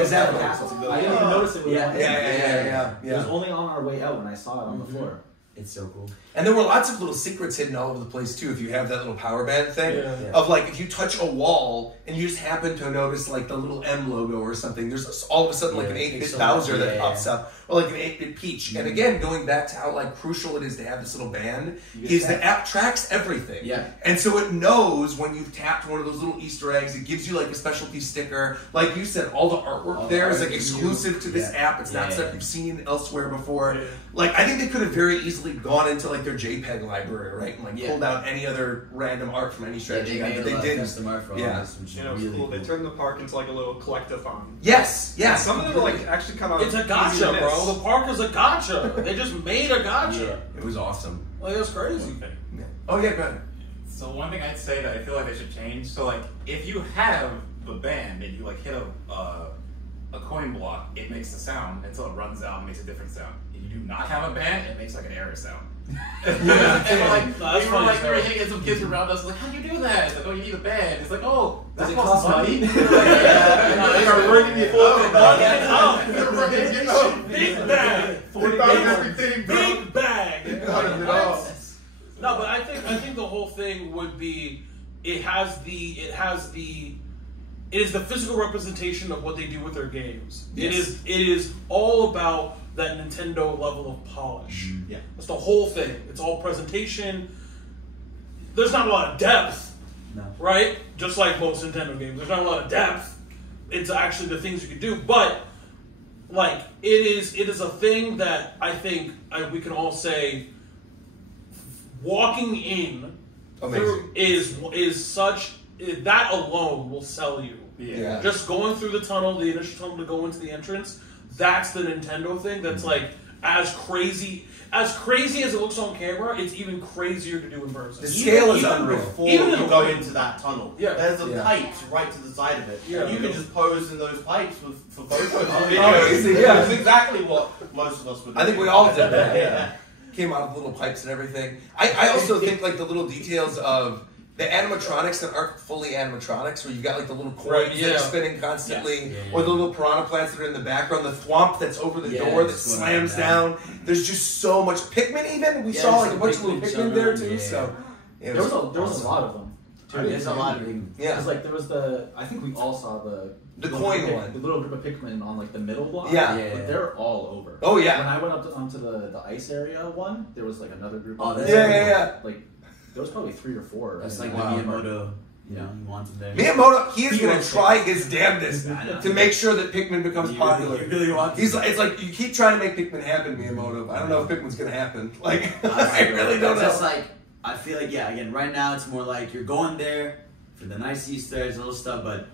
Exactly. I didn't even notice it. Yeah. It was only on our way out when I saw it on the floor. It's so cool. And there were lots of little secrets hidden all over the place too. If you have that little power band thing of like if you touch a wall and you just happen to notice like the little M logo or something, there's all of a sudden like an 8-bit Bowser that pops up, or like an 8-bit Peach. And again, going back to how like crucial it is to have this little band, is the app tracks everything. Yeah. And so it knows when you've tapped one of those little Easter eggs. It gives you like a specialty sticker. Like you said, all the artwork there is like exclusive to this app. It's not stuff you've seen elsewhere before. Like I think they could have very easily gone into like their JPEG library, right, and like pulled out any other random art from any strategy guide, but they didn't. Custom art for all this, which is really cool. They turned the park into like a little collectathon. Yes. Some of them are like actually kind of. It's a gacha, bro. The park is a gacha. They just made a gacha. It was awesome. Like that's crazy. Oh yeah, go ahead. So one thing I'd say that I feel like they should change. So like if you have the band and you like hit a coin block, it makes a sound until it runs out and makes a different sound. If you do not have a band, it makes like an error sound. And we were hitting some kids around us like, how do you do that? It's like, oh, you need a band. It's like, oh, that costs money. Big bag. Big bag. No, but I think the whole thing would be it is the physical representation of what they do with their games. Yes. It is all about that Nintendo level of polish. Yeah. That's the whole thing. It's all presentation. There's not a lot of depth. No. Right? Just like most Nintendo games. There's not a lot of depth. It's actually the things you can do. But like it is a thing that I think we can all say walking in is such that alone will sell you. Yeah. Just going through the tunnel, the initial tunnel to go into the entrance, that's the Nintendo thing. That's like as crazy as it looks on camera. It's even crazier to do in person. The scale is unreal. Before you go into that tunnel, Yeah. there's a pipes right to the side of it. Yeah. You can just pose in those pipes for photos. That's exactly what most of us would do. I think we all did that. Yeah. Came out of little pipes and everything. I also think like the little details of the animatronics that aren't fully animatronics, where you've got like the little coins that are spinning constantly, or the little piranha plants that are in the background, the thwomp that's over the door that slams down. There's just so much Pikmin. Even we saw like a bunch of little Pikmin there too. So there was a lot of them. There's a lot of them. Yeah, because like there was I think we all saw the coin one, the little group of Pikmin on like the middle block. Yeah. They're all over. Oh yeah. When I went up onto the ice area one, there was like another group. Oh, of yeah. Like there was probably 3 or 4. That's like the Miyamoto. He wanted there. Miyamoto, he is going to try his damnedest to make sure that Pikmin becomes popular. He really wants It's like you keep trying to make Pikmin happen, Miyamoto. I don't know if Pikmin's going to happen. Like I really don't know. Just like I feel like again, right now it's more like you're going there. for the nice Easter eggs, little stuff. But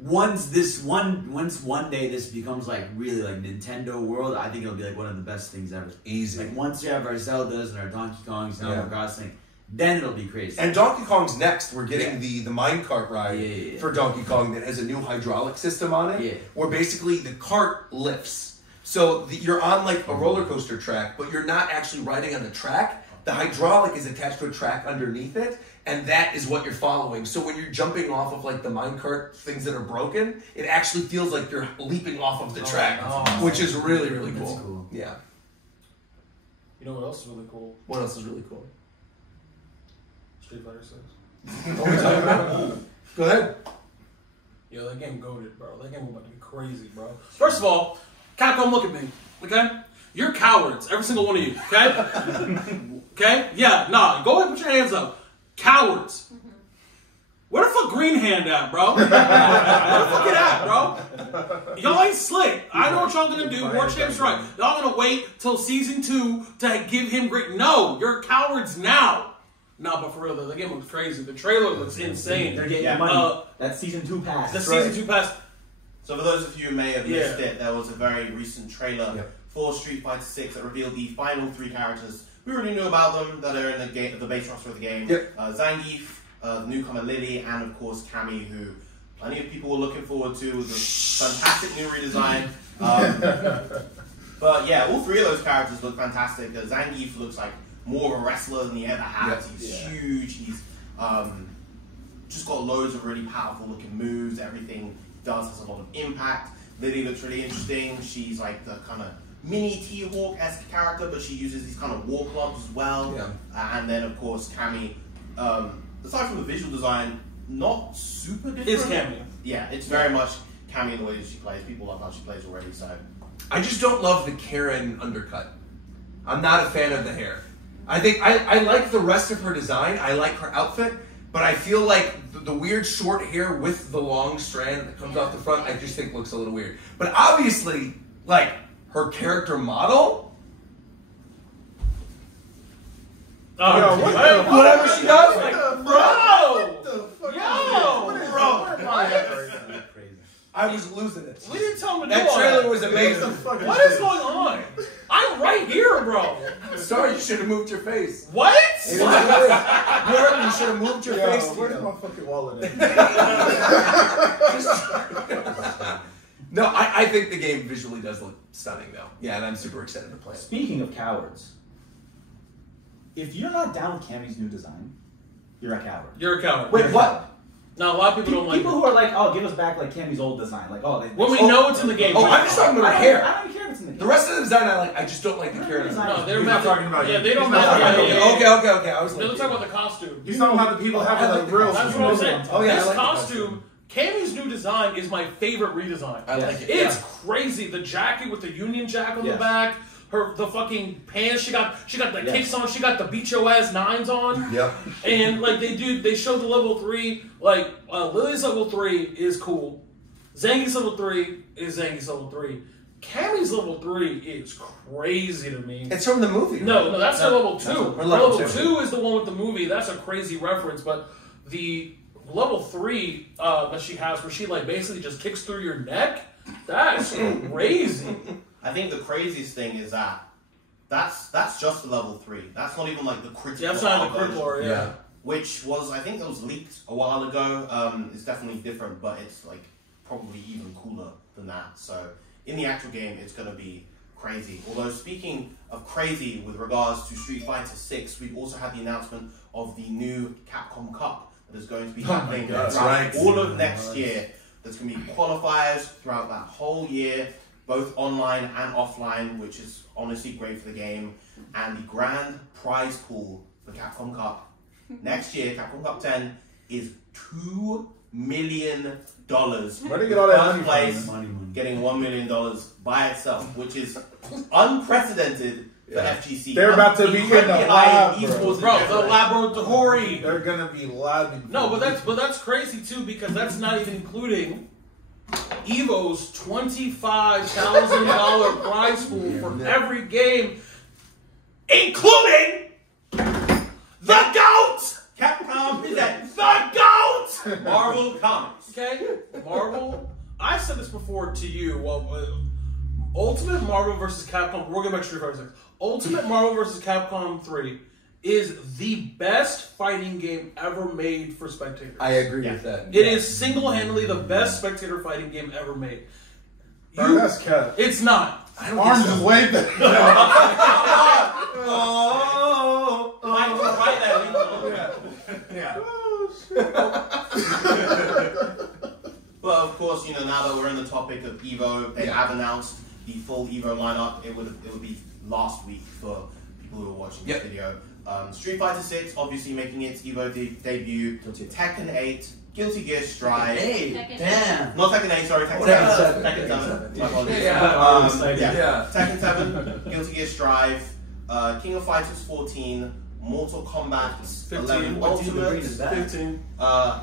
once one day this becomes like really like Nintendo World, I think it'll be like one of the best things ever. Easy. Like once you have our Zeldas and our Donkey Kongs and Animal Crossing, then it'll be crazy. And Donkey Kong's next. We're getting the minecart ride for Donkey Kong that has a new hydraulic system on it, where basically the cart lifts. So you're on like a roller coaster track, but you're not actually riding on the track. The hydraulic is attached to a track underneath it, and that is what you're following. So when you're jumping off of like the minecart things that are broken, it actually feels like you're leaping off of the track, which is really, really cool. That's cool. Yeah. You know what else is really cool? What else is really cool? Street Fighter 6. What are we talking about? Go ahead. Yo, that game goated, bro. That game was about to be crazy, bro. First of all, Capcom, look at me, okay? You're cowards, every single one of you, okay? Okay? Yeah, nah, go ahead and put your hands up. Cowards. Where the fuck Green Hand at, bro? Where the fuck it at, bro? Y'all ain't slick. I know what y'all gonna do. War Champ's right. Y'all gonna wait till season 2 to give him great. No, you're cowards now. Nah, but for real, the game looks crazy. The trailer looks insane. They're getting money. That's season 2 pass. That's season 2 pass. So for those of you who may have missed it, there was a very recent trailer for Street Fighter 6 that revealed the final 3 characters. We already knew about them, that are in the game, the base roster of the game. Zangief, the newcomer Lily, and of course Cammy, who plenty of people were looking forward to. It was a fantastic new redesign. But yeah, all 3 of those characters look fantastic. Zangief looks like more of a wrestler than he ever has. He's huge. He's just got loads of really powerful looking moves. Everything he does has a lot of impact. Lily looks really interesting. She's like the kind of mini T-Hawk-esque character, but she uses these kind of war clubs as well. And then, of course, Cammy, aside from the visual design, not super different. It's Cammy. Yeah, it's very much Cammy in the way that she plays. People love how she plays already, so... I just don't love the Karen undercut. I'm not a fan of the hair. I think I like the rest of her design. I like her outfit, but I feel like the weird short hair with the long strand that comes off the front, I just think looks a little weird. But obviously, like, her character model, whatever she does, like, I was losing it. We didn't tell him to That trailer was amazing. What is going on? I'm right here, bro. Sorry, you should have moved your face. What? You should have moved your face. Where's my fucking wallet? No, I think the game visually does look stunning, though. Yeah, and I'm super excited to play it. Speaking of cowards, if you're not down with Cammy's new design, you're a coward. You're a coward. Wait, what? No, a lot of people don't like people who are like, oh, give us back like Cammy's old design. Like, oh, when we know it's in the game. Oh, I'm just talking about her hair. I don't even care if it's in the game. The rest of the design I like. I just don't like the hair design. No, they're not talking about you. Yeah, they don't. Okay. I was They're like, talking about the costume. He's talking about the people having like real. That's what I'm saying. Oh yeah, This costume. Cammy's new design is my favorite redesign. I like it. It's crazy. The jacket with the Union Jack on the back. The fucking pants. She got the kicks on. She got the beat your ass 9s on. Yep. And like they showed the level 3. Like Lily's level 3 is cool. Zangief's level 3 is Zangief's level 3. Cammy's level 3 is crazy to me. It's from the movie. No, that's her level 2. Her level 2 is the one with the movie. That's a crazy reference, but the level 3 that she has, where she like basically just kicks through your neck, that's crazy. I think the craziest thing is that's just the level 3. That's not even like the critical. Yeah, that's not the critical. Yeah. Which was, I think that was leaked a while ago. It's definitely different, but it's like probably even cooler than that. So in the actual game, it's going to be crazy. Although speaking of crazy with regards to Street Fighter 6, we've also had the announcement of the new Capcom Cup that is going to be happening throughout all of next year. There's going to be qualifiers throughout that whole year, both online and offline, which is honestly great for the game. And the grand prize pool for Capcom Cup next year, Capcom Cup 10, is $2 million. Where do you get all that money from? Getting $1 million by itself, which is unprecedented for FGC. They're about to be in the lab, bro. The laboratory. They're gonna be labbing. No, but that's crazy too, because that's not even including Evo's $25,000 prize pool for every game, including the GOAT! Capcom is at the GOAT! Marvel Comics. Okay, Marvel. I said this before to you. Well, Ultimate Marvel vs. Capcom. We're going back to Street Fighter 6. Ultimate Marvel vs. Capcom 3 is the best fighting game ever made for spectators. I agree with that. It is single-handedly the best spectator fighting game ever made. That's cat. It's not. Arms is way better. But of course, now that we're in the topic of Evo, they have announced the full Evo lineup. It would be last week for people who are watching this video. Street Fighter 6 obviously making its Evo debut. Tekken 8, Guilty Gear Strive. Damn. Not Tekken 8, sorry, Tekken 7. Tekken 7. My apologies. Tekken 7, Guilty Gear Strive, King of Fighters 14, Mortal Kombat 11 Ultimate 15.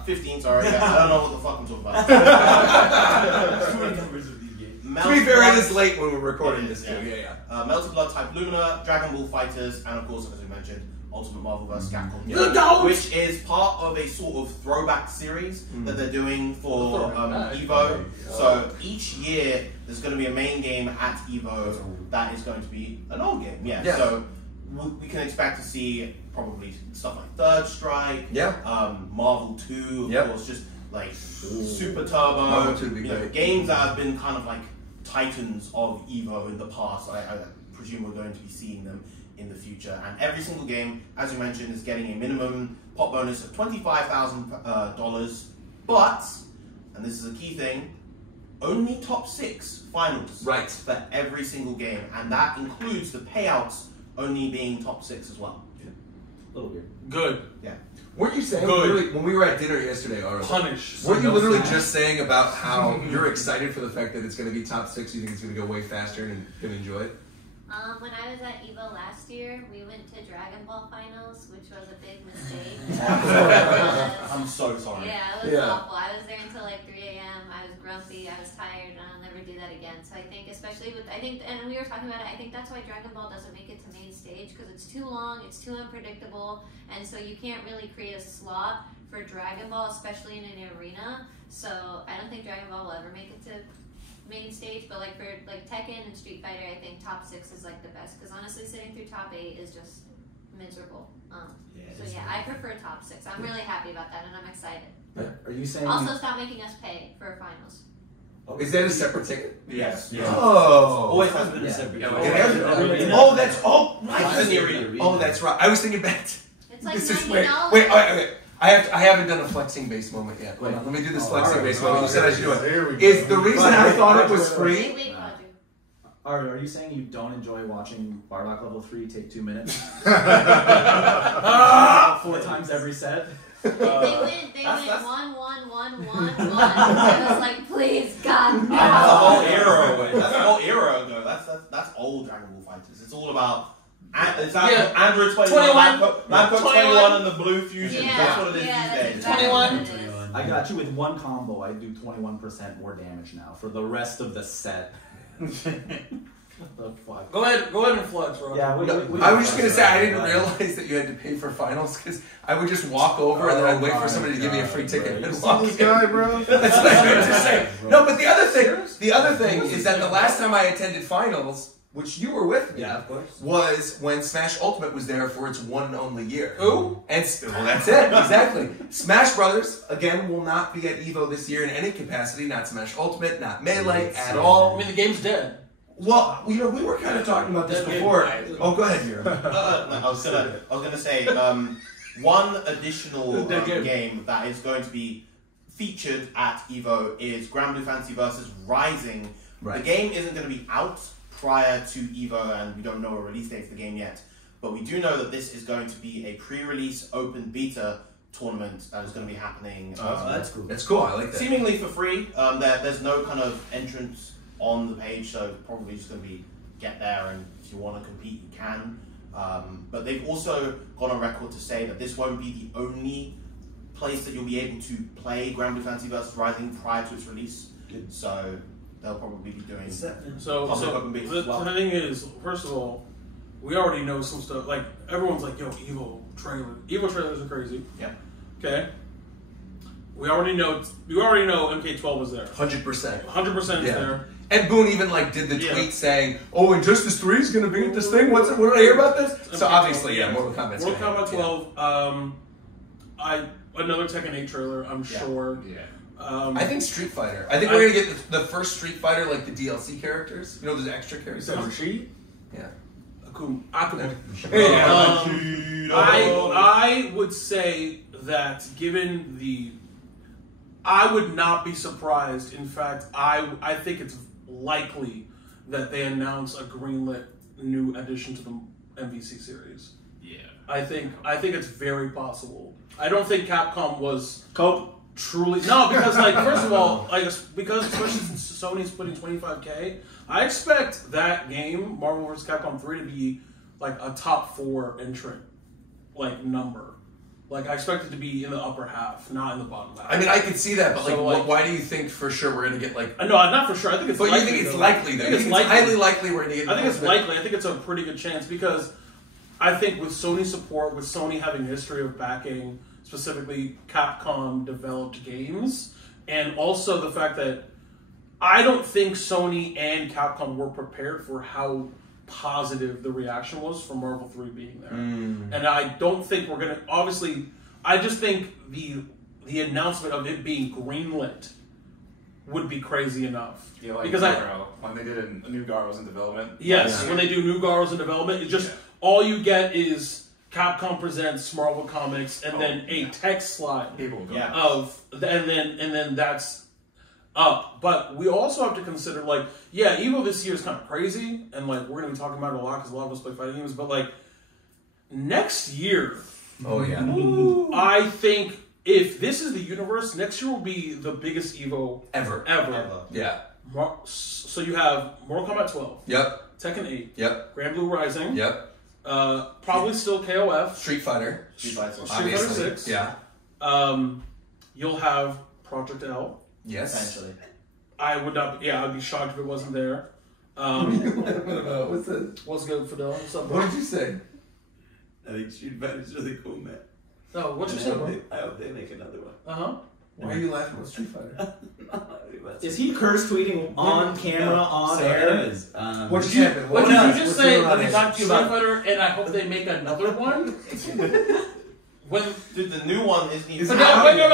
15, sorry. I don't know what the fuck I'm talking about. To be fair, it is late when we're recording this too. Melted Blood Type Lumina, Dragon Ball Fighters, and of course, as we mentioned, Ultimate Marvel vs. Capcom, which is part of a sort of throwback series that they're doing for Evo. So each year, there's going to be a main game at Evo that is going to be an old game. So we can expect to see probably stuff like Third Strike, Marvel 2, of course, just like Super Turbo, games that have been kind of like titans of Evo in the past. I presume we're going to be seeing them in the future. And every single game, as you mentioned, is getting a minimum pot bonus of $25,000. But, and this is a key thing, only top 6 finals for every single game. And that includes the payouts only being top 6 as well. A little weird. Good. Yeah. Weren't you saying, literally, when we were at dinner yesterday, Punish. Weren't you literally just saying about how you're excited for the fact that it's going to be top 6, you think it's going to go way faster and going to enjoy it? When I was at EVO last year, we went to Dragon Ball Finals, which was a big mistake. I'm so sorry. Yeah, it was awful. I was there until like 3 a.m. I was grumpy, I was tired, and I'll never do that again. So I think, especially with, and we were talking about it, I think that's why Dragon Ball doesn't make it to main stage, because it's too long, it's too unpredictable, and so you can't really create a slot for Dragon Ball, especially in an arena. So I don't think Dragon Ball will ever make it to main stage, but like for Tekken and Street Fighter, I think top 6 is like the best, because honestly sitting through top 8 is just miserable. I prefer top 6. I'm really happy about that, and I'm excited. Are you saying also stop making us pay for finals? Is that a separate ticket? Yes. Oh. Always has been a separate ticket. That's right. I was thinking back. It's like $90. Wait. I haven't done a flexing base moment yet. Wait, let me do this flexing base moment. You said I should do it. Is the reason I thought it was free? Are you saying you don't enjoy watching Bardock Level 3 take 2 minutes? 4 times every set? They went 1-1-1-1-1. I was like, please, God, no. That's the whole era ago. That's old Dragon Ball Fighters. It's all about Android 21, Namco 21, and the Blue Fusion. That's what it is these days. 21. I got you with one combo. I do 21% more damage now for the rest of the set. What the fuck? Go ahead and flex, bro. Yeah, I was just gonna say I didn't realize that you had to pay for finals because I would just walk over and then I'd wait for somebody to give me a free ticket and walk in. Bro. That's what I meant to say. No, but the other thing is that the last time I attended finals, which you were with me, of course, was when Smash Ultimate was there for its one and only year. Who? And that's it, exactly. Smash Brothers, again, will not be at EVO this year in any capacity, not Smash Ultimate, not Melee at all. I mean, the game's dead. Well, we were kind of talking about this before. Oh, go ahead, Mira. I was gonna say one additional game that is going to be featured at EVO is Granblue Fantasy Versus Rising. Right. The game isn't going to be out prior to EVO, and we don't know a release date for the game yet. But we do know that this is going to be a pre-release open beta tournament that is going to be happening. That's cool. That's cool. I like that. Seemingly for free. There's no kind of entrance on the page, so probably just going to be get there, and if you want to compete, you can. But they've also gone on record to say that this won't be the only place that you'll be able to play Granblue Fantasy Versus Rising prior to its release. Good. So they'll probably be doing So the thing is, first of all, we already know some stuff. Like, everyone's like, yo, Evo trailers are crazy. Yeah. Okay. We already know MK12 was there. 100%. 100% is there. And Boone even like did the tweet saying, "Oh, Injustice 3 is going to be at this thing. What did I hear about this?" So obviously, Mortal Kombat 12. Another Tekken 8 trailer. I'm sure. Yeah. I think Street Fighter. I think we're gonna get the first Street Fighter, like the DLC characters. You know, those extra characters. Rashid? Yeah. Akuma. I would say that given I would not be surprised. In fact, I think it's likely that they announce a greenlit new addition to the MVC series. Yeah. I think it's very possible. I don't think Capcom was truly because first of all, because especially since Sony's putting $25K, I expect that game, Marvel vs. Capcom 3, to be like a top 4 entrant number. Like, I expect it to be in the upper half, not in the bottom half. I mean, I could see that, but why do you think for sure we're going to get No, not for sure. I think it's likely. But you think it's likely, though? I think it's highly likely we're going to get... I think it's likely. I think it's a pretty good chance, because I think with Sony support, with Sony having a history of backing specifically Capcom-developed games, and also the fact that I don't think Sony and Capcom were prepared for how positive the reaction was for Marvel 3 being there. And I don't think we're going to... Obviously, I just think the announcement of it being greenlit would be crazy enough. Yeah, like because Garo, when they did a new Garo's in development. Yes, when they do new Garo's in development, it just... All you get is Capcom presents Marvel Comics and then a text slide of... And then that's... but we also have to consider, EVO this year is kind of crazy, and we're going to be talking about it a lot because a lot of us play fighting games, but next year, I think if this is the universe, next year will be the biggest EVO ever. Yeah. So you have Mortal Kombat 12. Yep. Tekken 8. Yep. Grand Blue Rising. Yep. Probably still KOF. Street Fighter. Street Fighter 6. Yeah. You'll have Project L. Yes. Essentially. I would not. Yeah, I'd be shocked if it wasn't there. What's this? What's good, Fidel? What's up, bro? What did you say? I think Street Fighter's really cool, man. Oh, what you say, bro? I hope they make another one. Why are you laughing with Street Fighter? Is he curse tweeting on camera, on air? What did you just say? Let me talk to you about Street Fighter, and I hope they make another one. Dude, the new one isn't even... Fidel, Fidel,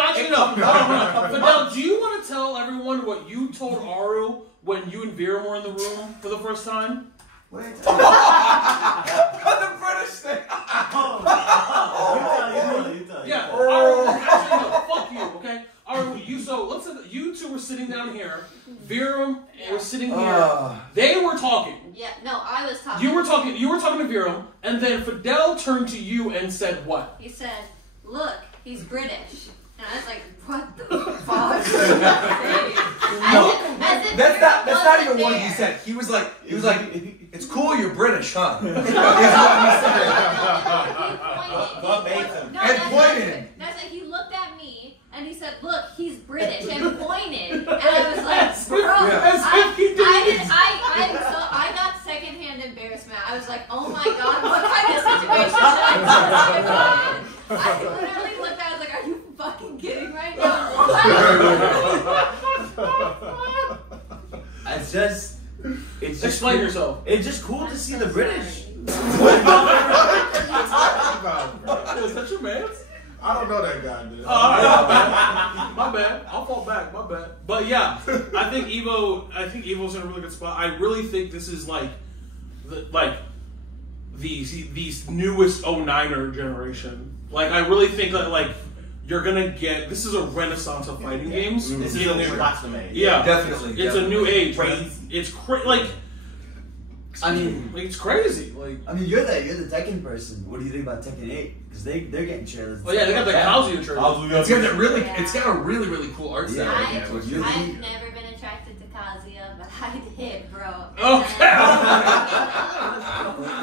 do you want to tell everyone what you told Aru when you and Viram were in the room for the first time? What are you talking about? The British thing. You tell. Yeah, Aru, actually, no, fuck you, okay? Aru, let's say that you two were sitting down here, Viram was sitting here, they were talking. Yeah, no, I was talking. You were talking to Viram, and then Fidel turned to you and said what? He said, "Look, he's British." And I was like, "What the fuck?" That's not even what he said. He was like, "It's cool, you're British, huh?" And pointed. That's like, he looked at me and he said, "Look, he's British," and pointed. And I was like, "Bro, I got secondhand embarrassment." I was like, "Oh my god, what kind of situation should I talk about?" I literally looked at it, I was like, "Are you fucking kidding right now?" It's just explain cool. yourself. It's just cool to see the British. What about, is that your man? I don't know that guy, dude. My bad. I'll fall back. My bad. But yeah, I think Evo's in a really good spot. I really think this is these newest 09er generation. I really think that you're gonna get, this is a renaissance of fighting games. This is a new platinum age. Yeah, definitely. It's a new age. Crazy. It's it's crazy. You're the Tekken person. What do you think about Tekken 8? Because they're getting trailers. Oh yeah, they got the Kazuya trailer. It's got a really cool art style. I've never been attracted to Kazuya, but I did, bro. Okay.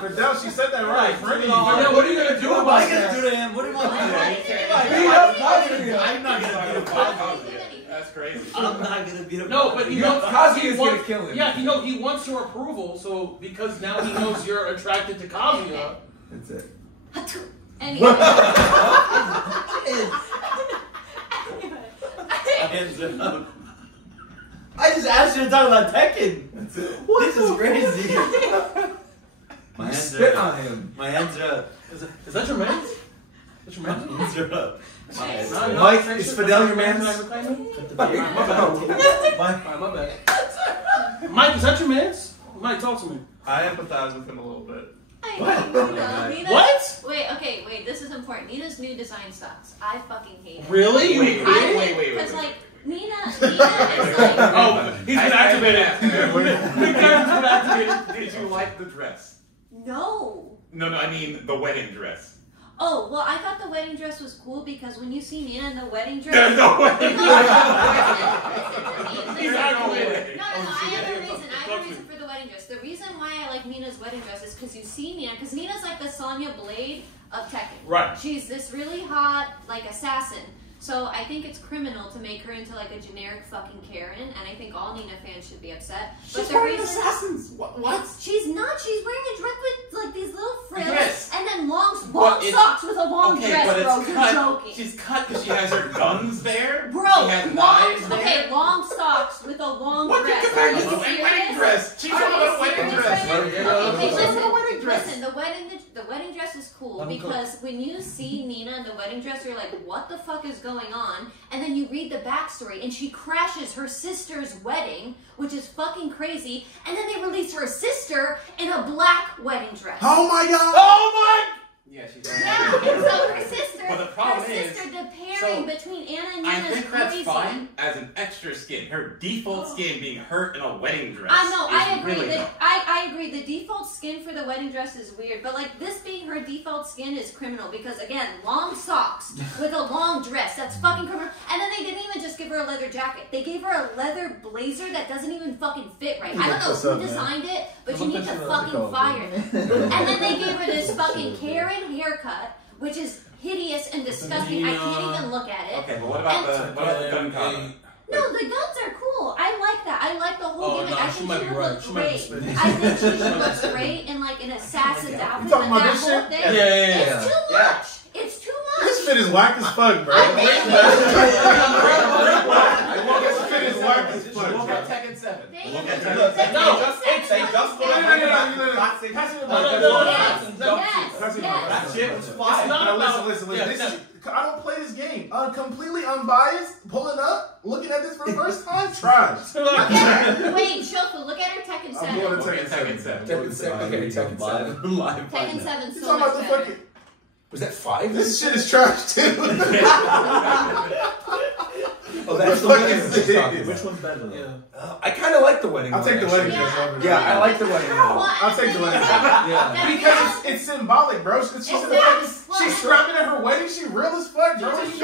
Fidel, she said that right. Fidel, what are you gonna do about that? What are you gonna do to him? What do you want to do? I'm not gonna beat him. That's crazy. I'm not gonna beat him. No, but Kazuya's gonna kill him. Yeah, he wants your approval. So because now he knows you're attracted to Kazuya. That's it. Anyway. hands are up. I just asked you to talk about Tekken. This is crazy. My hands are up. On him. My hands are up. Is that your man? That's your man? My hands are up. Mike, is Fidel your man? My bad. Mike, is that your man? Mike, talk to me. I empathize with him a little bit. What? Wait, this is important. Nina's new design sucks. I fucking hate it. Really? Wait. Because, like, Nina is like... Oh, he's been activated. Did you like the dress? No. No, I mean the wedding dress. Oh, well, I thought the wedding dress was cool because when you see Nina in the wedding dress... There's no wedding dress! Listen, I have a reason for the wedding dress. The reason why I like Nina's wedding dress is because you see Nina, because Nina's like the Sonya Blade of Tekken. Right. She's this really hot, like, assassin. So I think it's criminal to make her into like a generic fucking Karen, and I think all Nina fans should be upset. She's wearing assassins. What? She's not. She's wearing a dress with like these little frills Yes. and then long socks with a long dress, but bro. it's You're cut. joking. She's cut because she has her guns there. Bro, she has knives there. okay, long socks with a long What dress. you compare Are this you to a wedding serious? dress? She's talking about a wedding dress. Okay, listen, the wedding dress is cool Let me because when you see Nina in the wedding dress, you're like, what the fuck is going on? And then you read the backstory, and she crashes her sister's wedding, which is fucking crazy. And then they release her sister in a black wedding dress. Oh my god! Oh my! Yeah, she's Yeah, and so her sister, But the problem is, the pairing between Anna and Nina I think is that's crazy. fine as an extra skin. Her default skin being hurt in a wedding dress. I know, I is agree. Really I agree. The default skin for the wedding dress is weird, but like this being her default skin is criminal because again, long socks with a long dress. That's fucking criminal. And then they didn't even just give her a leather jacket. They gave her a leather blazer that doesn't even fucking fit right. I don't know who designed it, but you need to fucking fire them. And then they gave her this fucking Karen haircut, which is hideous and disgusting. I can't even look at it. Okay, but what about the gun combo? No, the guns are cool. I like that. I like the whole gimmick. I think might she be would right. look She might be great. spinning. I think she would look great in like an assassin's outfit. You talking but about that this whole shit? thing, Yeah. It's too much. It's too much. This fit is whack as fuck, bro. This fit is whack as fuck. Look at Tekken 7. That shit was fire. Listen. I don't play this game. Completely unbiased, pulling up, looking at this for the first time, trash. Wait, Shofu, look at her Tekken 7. I'm going to Tekken 7. Tekken 7. Okay, Tekken 7. Live. Tekken 7 You so talking much about the better. fucking... Was that 5? This shit is trash too. Oh, that's the fuck wedding is dress. this? Which one's better though? I kind of like the wedding. I'll take the one, wedding actually. dress over. Yeah, I like the wedding. Well, one. I'll take the wedding dress. Yeah. Because it's symbolic, bro. She's scrapping at her wedding. She real as fuck, bro. The reason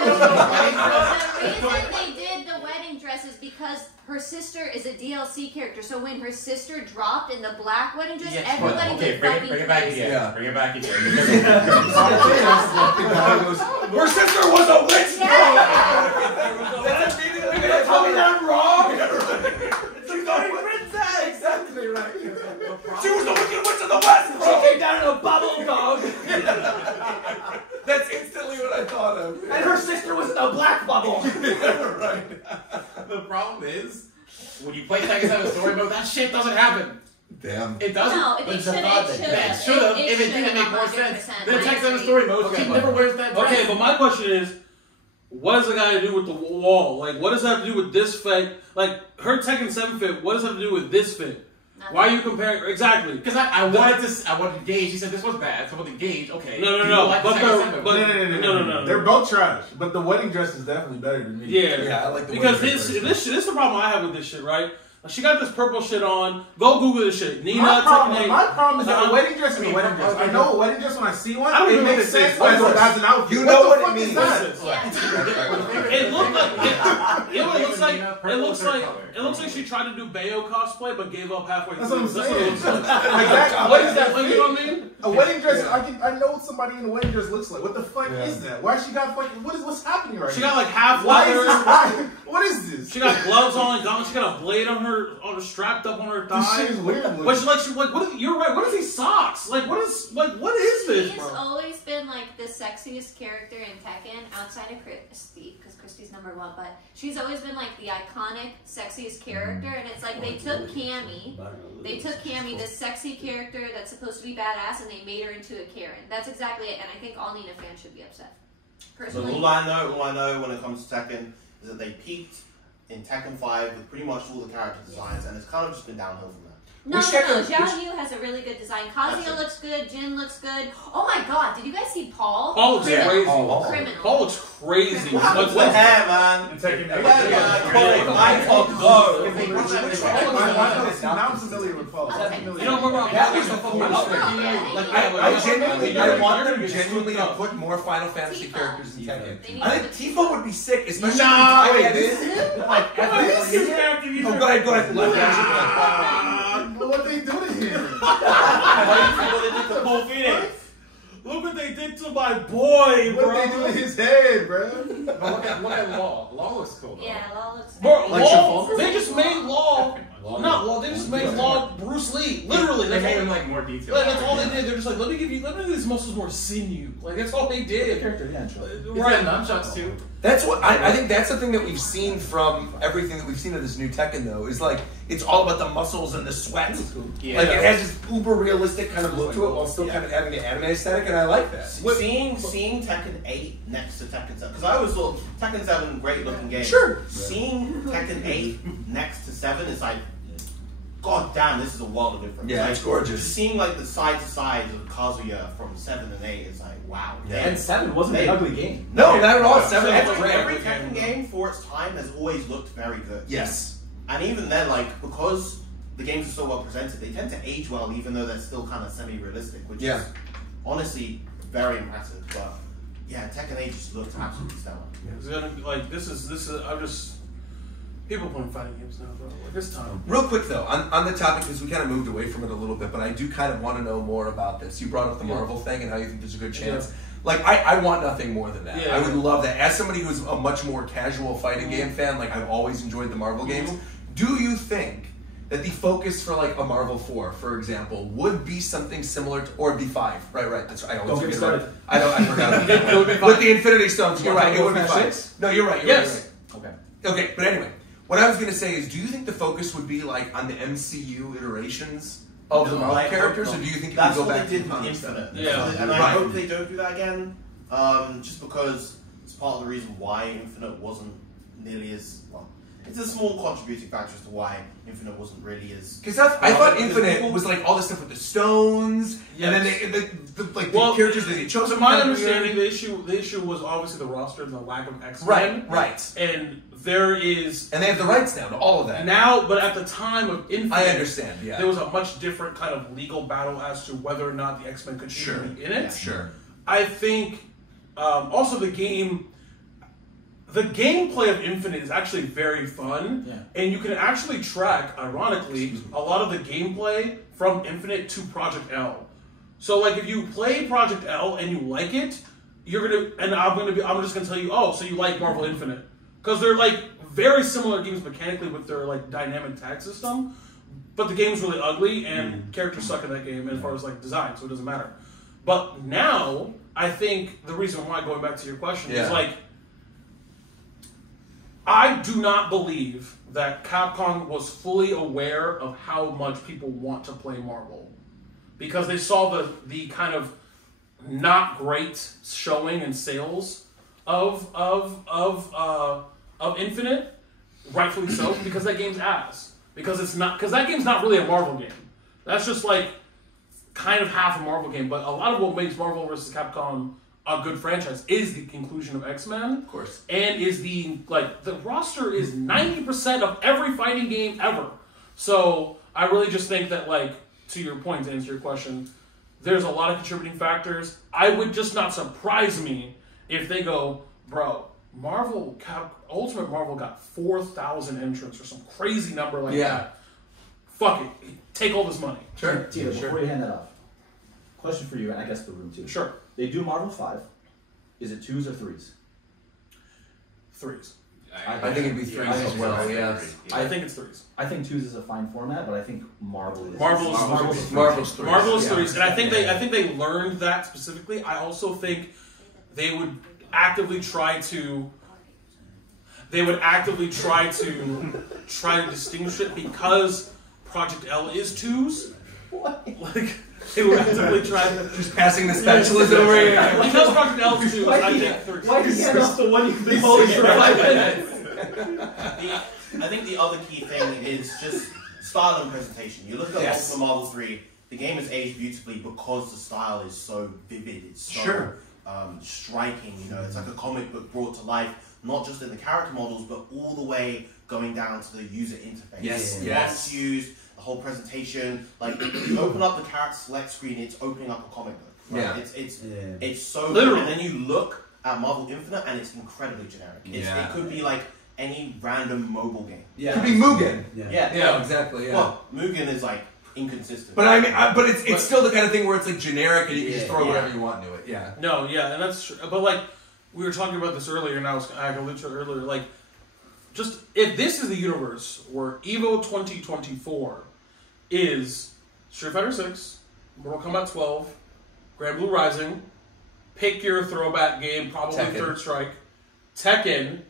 they did the wedding dress is because her sister is a DLC character. So when her sister dropped in the black wedding dress, everybody Okay, was bring fucking it back crazy. again. Yeah. Bring it back again. Her sister was a witch. That's immediately gonna tell me I'm wrong. She's not a princess. Exactly right. She was the wicked witch of the west, bro. She came down in a bubble, dog. That's instantly what I thought of. And her sister was in a black bubble. Right. The problem is, when you play Tekken 7 story mode, that shit doesn't happen. Damn. It doesn't. No, it should have. It should have. If it didn't make more sense. The Tekken 7 story mode, she never wears that dress. Okay, but my question is, what does it got to do with the wall? Like, what does that have to do with this fit? Like, her Tekken 7 fit, what does that have to do with this fit? Nothing. Why are you comparing? Exactly. Because I wanted to gauge. He said this was bad, so I wanted to gauge. Okay. No. They're both trash, but the wedding dress is definitely better than me. Yeah, I like the because wedding this dress. is the problem I have with this shit, right? She got this purple shit on. Go Google this shit. Nina, My Tekken 8. problem is that a wedding dress is a wedding dress. I know a wedding dress when I see one. I don't It even know makes what it sense is. as an outfit. You know what the it fuck means. is that? It looks like she tried to do Bayo cosplay but gave up halfway through. That's what I'm saying. That's what it looks like. Exactly. What is that? Like, you know what I mean? A wedding dress. I know what somebody in a wedding dress looks like. What the fuck is that? Why she got fucking? What's happening right She now? got like half Why leather. is this? What is this? She got gloves on, she got a blade on her strapped up on her thigh. This shit is weird. But she's like, what? You're right. What is these socks? Like, what is this? She's always been like the sexiest character in Tekken outside of Christy, because Christy's #1. But she's always been like the iconic, sexiest character, and it's like they took Cammy, this sexy character that's supposed to be badass, and they made her into a Karen. That's exactly it, and I think all Nina fans should be upset. Personally. So all I know when it comes to Tekken is that they peaked in Tekken 5 with pretty much all the character designs, and it's kind of just been downhill from there. No, Xiao Yu has a really good design. Kazuya looks good. Jin looks good. Oh my god, did you guys see Paul? Paul looks crazy. Criminal. Paul looks crazy. What's the hair, man? I'm familiar with Paul. You don't remember that was the coolest thing. I want them genuinely to put more Final Fantasy characters in Tekken. I think Tifa would be sick, especially Like, go ahead. What they do to him? Look what they did to my boy, bro. What they do to his head, bro? Look at Law. Law looks cool, though. Yeah, Law looks Bro, good. Law, they just made Law. Not Law, they just made Law Bruce Lee. Literally. They made him like more detailed. Like, that's all they did. They're just like, let me give these muscles more sinew. Like, that's all they did. Character, yeah, sure. Right. Nunchucks too. That's what I think. That's the thing that we've seen from everything that we've seen of this new Tekken, though, is like it's all about the muscles and the sweat. Yeah. Like it has this uber realistic kind of look to it, while still kind of having the anime aesthetic, and I like that. Seeing Tekken 8 next to Tekken 7, because I always thought Tekken 7 great looking game. Sure. Seeing Tekken 8 next to 7 is like, god damn, this is a world of difference. Yeah, like, it's gorgeous. Just seeing like the side to side of Kazuya from 7 and 8 is like, wow. Yeah. And 7 wasn't an ugly game. No, not at all. 7 every Tekken game for its time has always looked very good. Yes. And even then, like, because the games are so well presented, they tend to age well, even though they're still kind of semi-realistic, which is honestly very impressive. But yeah, Tekken 8 just looks absolutely stellar. It's gonna like this is. I'm just people playing fighting games now, bro. Like this time. Real quick though, on the topic, because we kind of moved away from it a little bit, but I do kind of want to know more about this. You brought up the Marvel thing and how you think there's a good chance. Yeah. Like, I want nothing more than that. Yeah. I would love that. As somebody who's a much more casual fighting game fan, like, I've always enjoyed the Marvel games. Do you think that the focus for, like, a Marvel 4, for example, would be something similar to, or be 5? Right. That's I always forget about it. I forgot. It would be 5. With the Infinity Stones, you're right. It would be 5. No, you're right. Yes. Okay, but anyway, what I was going to say is, do you think the focus would be, like, on the MCU iterations of the Marvel characters, or do you think it would go back to Infinite? Yeah. And I hope they don't do that again, just because it's part of the reason why Infinite wasn't nearly as, well, it's a small contributing factor as to why Infinite wasn't really as... Because I thought Infinite was like all this stuff with the stones, and then the characters that they chose. To my understanding, the issue was obviously the roster and the lack of X-Men. Right. And there is... And they have the rights now to all of that. Now, but at the time of Infinite... I understand, yeah. There was a much different kind of legal battle as to whether or not the X-Men could even be in it. Yeah, sure. I think... also the game... The gameplay of Infinite is actually very fun, and you can actually track, ironically, a lot of the gameplay from Infinite to Project L. So, like, if you play Project L and you like it, you're gonna, and I'm just gonna tell you, oh, so you like Marvel Infinite, because they're like very similar games mechanically with their like dynamic tag system, but the game's really ugly and characters suck in that game as far as like design, so it doesn't matter. But now, I think the reason why, going back to your question, is like, I do not believe that Capcom was fully aware of how much people want to play Marvel, because they saw the kind of not great showing and sales of Infinite, rightfully so, because that game's ass. Because that game's not really a Marvel game. That's just like kind of half a Marvel game. But a lot of what makes Marvel vs. Capcom a good franchise is the inclusion of X-Men, of course, and is the roster is 90% of every fighting game ever. So I really just think that, like, to your point, to answer your question, there's a lot of contributing factors. I would just not surprise me if they go, bro, Ultimate Marvel got 4,000 entrants or some crazy number like that. Fuck it, take all this money. Sure. Tito, before you hand that off, question for you, and I guess the room too. Sure. They do Marvel 5. Is it 2s or 3s? 3s. I think it'd be 3s as well. Yeah. I think it's 3s. I think 2s is a fine format, but I think Marvel is Marvel's 3s. Marvel's 3s, and I think they learned that specifically. I also think they would actively try to distinguish it because Project L is 2s. What? Like they would actively try to just passing the spatulas over here. Because Project L is 2s. I think 3s. Why do you hand off the one you've been holding for 5 minutes? I think the other key thing is just style and presentation. You look at Ultimate Marvel 3, the game is aged beautifully because the style is so vivid, it's so striking, you know, it's like a comic book brought to life, not just in the character models, but all the way going down to the user interface. Yes. Use the whole presentation, like you open up the character select screen, it's opening up a comic book. Right? It's so literal. good. And then you look at Marvel Infinite and it's incredibly generic. It could be like any random mobile game. It could be Mugen. Yeah, exactly. Yeah. Well, Mugen is like inconsistent. But I mean, but it's still the kind of thing where it's like generic and you can just throw whatever you want into it. Yeah. No, and that's true. But like we were talking about this earlier, and I alluded to it earlier. Like, just if this is the universe where EVO 2024 is Street Fighter 6, Mortal Kombat 12, Grand Blue Rising, pick your throwback game, probably Tekken. Third Strike, Tekken,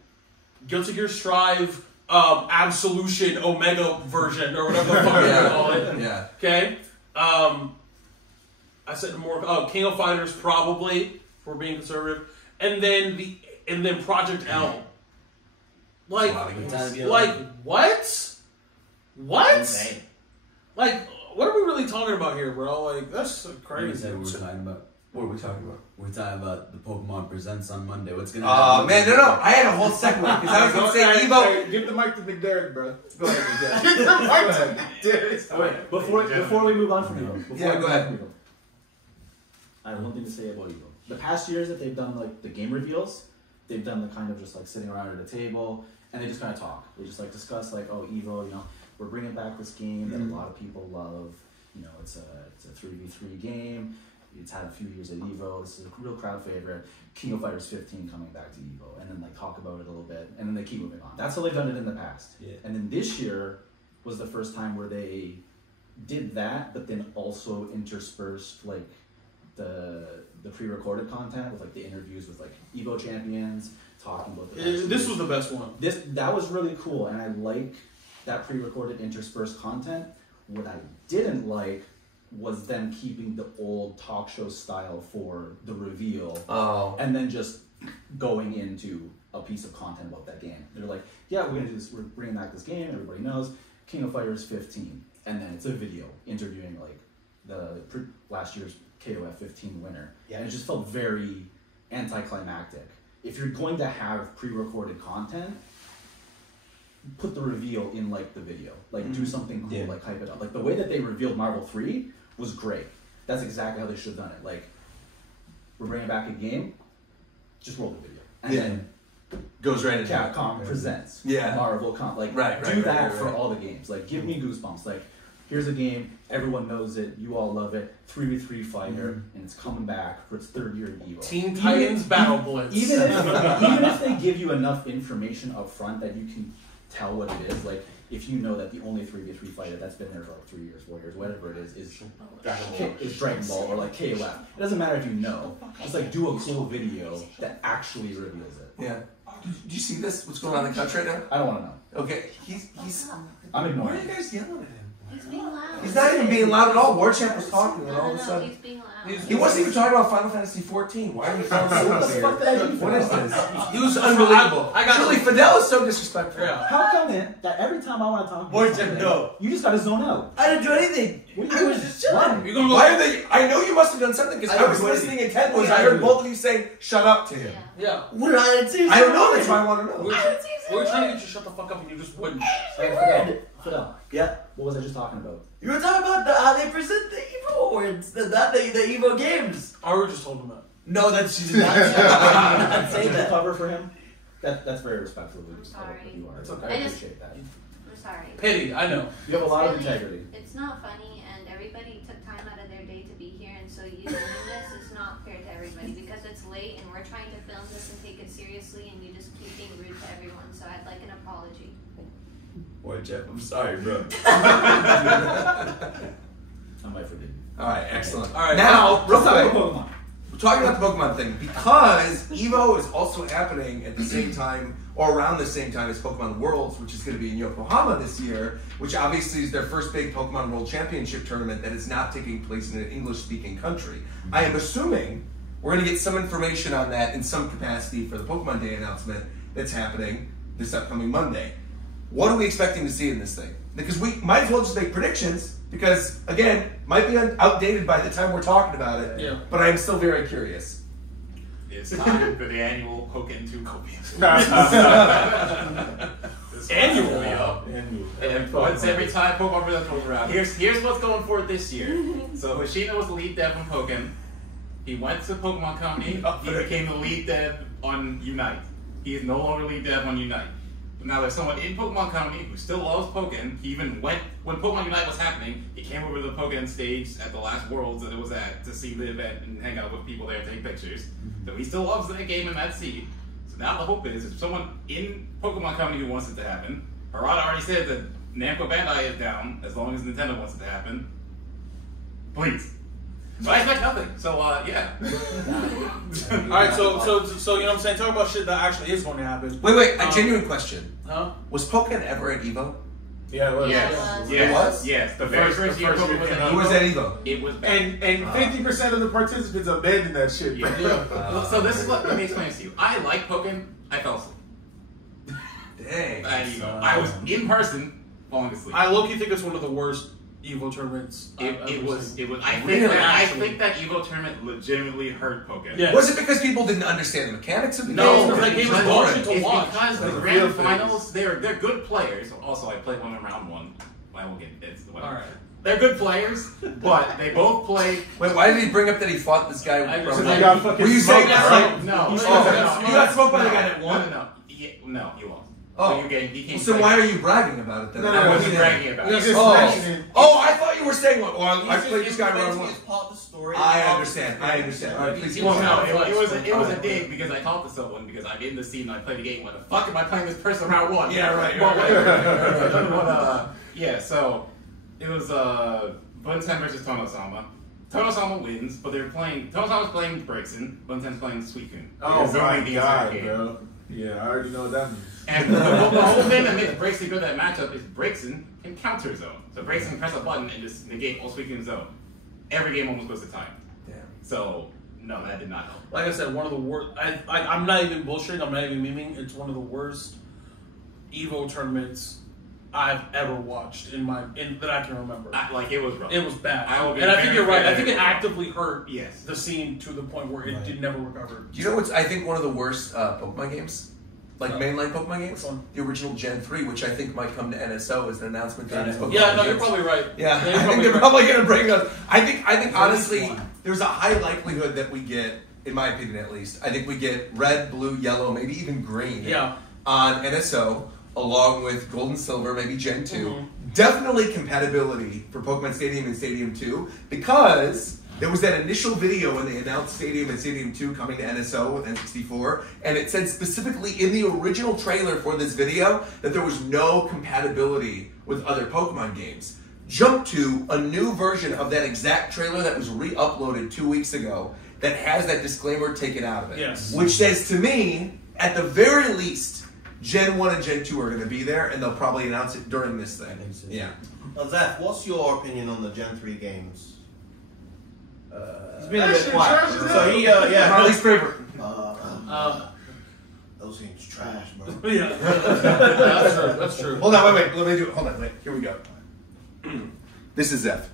Guilty Gear Strive, Absolution Omega version, or whatever the fuck you call it. Yeah. Okay? I said more. King of Fighters, probably, if we're being conservative. And then Project L. Like what? What? Insane. Like, what are we really talking about here, bro? Like, that's crazy. What are we talking about? We're talking about the Pokemon Presents on Monday. What's gonna happen? Man, no. I had a whole segment because I was gonna say Evo. Give the mic to Big Derek, bro. Go ahead, Wait, before we move on from Evo. Go ahead. I have one thing to say about Evo. The past years that they've done like the game reveals, they've done the kind of just like sitting around at a table and they just kind of talk. They just like discuss like, oh, Evo, you know, we're bringing back this game that a lot of people love. You know, it's a 3v3 game. It's had a few years at EVO. This is a real crowd favorite. King of Fighters 15 coming back to EVO, and then like talk about it a little bit, and then they keep moving on. That's how they've done it in the past. Yeah. And then this year was the first time where they did that, but then also interspersed like the pre-recorded content with like the interviews with like EVO champions talking about the. This was the best one. That was really cool, and I like that pre-recorded interspersed content. What I didn't like was them keeping the old talk show style for the reveal, and then just going into a piece of content about that game. They're like, yeah, we're gonna do this. We're bringing back this game. Everybody knows King of Fighters 15, and then it's a video interviewing like the last year's KOF 15 winner. Yeah, and it just felt very anticlimactic. If you're going to have pre-recorded content, put the reveal in like the video, like do something cool, like hype it up. Like the way that they revealed Marvel 3 was great. That's exactly how they should have done it. Like, we're bringing back a game, just roll the video. And then goes right into Capcom presents Marvel Like, do that for all the games. Like, give me goosebumps. Like, here's a game, everyone knows it, you all love it, 3v3 fighter, and it's coming back for its third year in EVO. Teen Titans Battle Blitz. Even if they give you enough information up front that you can tell what it is, like, if you know that the only 3v3 fighter that's been there for like 3 years, 4 years, whatever it is Dragon Ball or like KOF. It doesn't matter if you know. Just like do a cool video that actually reveals it. Yeah. Do you see this? What's going on in the country right now? I don't want to know. Okay. I'm ignoring. Why are you guys yelling at him? He's being loud. He's not even being loud at all. War Champ was talking, and all of a sudden he's being loud. He wasn't even talking about Final Fantasy 14. Why are you so What is this? He was unbelievable. Truly, Fidel is so disrespectful. Yeah. How come it that every time I want to talk about something, you just gotta zone out? I didn't do anything. I was just chilling. Why are they? I know you must have done something because I was listening intently. I heard both of you saying, "Shut up" to him. Yeah. What did I say? I don't know. That's why I want to know. We were trying to get you to shut the fuck up, and you just wouldn't. Fidel. Yeah. What was I just talking about? You were talking about how they present the EVO awards, the EVO games. I was just told him that. No, she did not say that. Cover for him. That's very respectful of you. I'm sorry. You are. It's okay. I appreciate that. I'm sorry. Pity, I know. You have a lot of integrity. It's not funny, and everybody took time out of their day to be here, and so you doing this is not fair to everybody because it's late, and we're trying to film this and take it seriously, and you just keep being rude to everyone. So at Or Jeff, I'm sorry, bro. I might forget. All right, excellent. All right, now, real quick, Pokemon. we're talking about the Pokemon thing because EVO is also happening at the same time or around the same time as Pokemon Worlds, which is going to be in Yokohama this year, which obviously is their first big Pokemon World Championship tournament that is not taking place in an English-speaking country. I am assuming we're going to get some information on that in some capacity for the Pokemon Day announcement that's happening this upcoming Monday. What are we expecting to see in this thing? Because we might as well just make predictions, because, again, might be outdated by the time we're talking about it, but I am still very curious. It's time for the annual Pokken 2 Copias. Annual? And once every time Pokemon Brilliant comes around. Here's what's going forward this year. So Hoshino was the lead dev on Pokken. He went to Pokemon Company. He became the lead dev on Unite. He is no longer lead dev on Unite. But now there's someone in Pokemon Company who still loves Pokken. He even went, when Pokemon Unite was happening, he came over to the Pokken stage at the last Worlds that it was at to see the event and hang out with people there and take pictures. So he still loves that game and that seed. So now the hope is, if someone in Pokemon Company who wants it to happen, Harada already said that Namco Bandai is down as long as Nintendo wants it to happen. Please. So I expect nothing. So yeah. Alright, so you know what I'm saying? Talk about shit that actually is going to happen. Wait, a genuine question. Huh? Was Pokken ever at EVO? Yeah, it was. Yes. It was? Yes. The very first year Pokemon was at EVO. Who was at EVO? It was And 50% of the participants abandoned that shit. Yeah. So this is what, let me explain this to you. I like Pokken. I fell asleep. Dang. I was in person falling asleep. I low-key think it's one of the worst EVO tournaments. It was. I think that EVO tournament legitimately hurt Pokken. Yes. Was it because people didn't understand the mechanics of the game? No, that game was bullshit to it's watch. because the grand finals, they're good players. Also, I played one in round one. I won't get it's whatever. All right. They're good players, but they both play. Wait, why did he bring up that he fought this guy? Were you saying that? Right? No. You got smoked by the guy that won? No, you lost. Oh, so why are you bragging about it then? I wasn't bragging about it. I thought you were saying, well, I played this guy round one. It's part of the story. I understand. All right, please. Well, no, it was a dig because I talked to someone because I'm in the scene and I play the game. Why the fuck am I playing this person round one? Yeah, right. Yeah, so it was Bunten versus Tonosama. Tonosama wins, but Tonosama's playing Braixen, Bunten's playing Suicune. Oh my god, bro. Yeah, I already know what that means. And the whole thing that makes Braixen good at that matchup is Braixen can counter zone. So Braixen can press a button and just negate all Suicune's zone. Every game almost goes to time. Damn. So, no, that did not help. Like I said, one of the worst. I'm not even bullshitting. I'm not even memeing. It's one of the worst EVO tournaments I've ever watched that I can remember. It was rough. It was bad. I think you're right. I think it actively hurt yes. the scene to the point where it did never recover. Do you know what's, I think, one of the worst Pokemon games? Like mainline Pokemon games? Which one? The original Gen 3, which I think might come to NSO as an announcement. Yeah, no, you're probably right. Yeah, I think they're probably going to bring us. I think honestly, there's a high likelihood that we get, in my opinion at least, I think we get red, blue, yellow, maybe even green on NSO, along with gold and silver, maybe Gen 2. Mm-hmm. Definitely compatibility for Pokemon Stadium and Stadium 2, because there was that initial video when they announced Stadium and Stadium 2 coming to NSO with N64, and it said specifically in the original trailer for this video that there was no compatibility with other Pokemon games. Jump to a new version of that exact trailer that was re-uploaded 2 weeks ago that has that disclaimer taken out of it. Yes. Which says to me, at the very least, Gen 1 and Gen 2 are going to be there, and they'll probably announce it during this thing. So. Yeah. Now, Zeph, what's your opinion on the Gen 3 games? He's been a bit quiet. So he, yeah. Harley's favorite. Those games trash, bro. Yeah. That's true. Hold on, wait. Let me do it. Hold on, wait. Here we go. This is Zeph.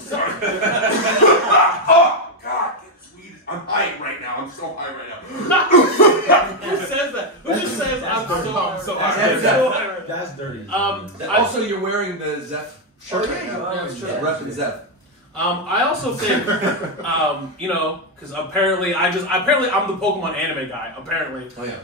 Sorry. Oh, God. I'm high right now. I'm so high right now. Who says that? Who just says I'm so high? That's dirty. Also, you're wearing the Zeph shirt right now. That's true. Repping Zeph. I also think, you know, because apparently I'm the Pokemon anime guy. Apparently. Oh yeah.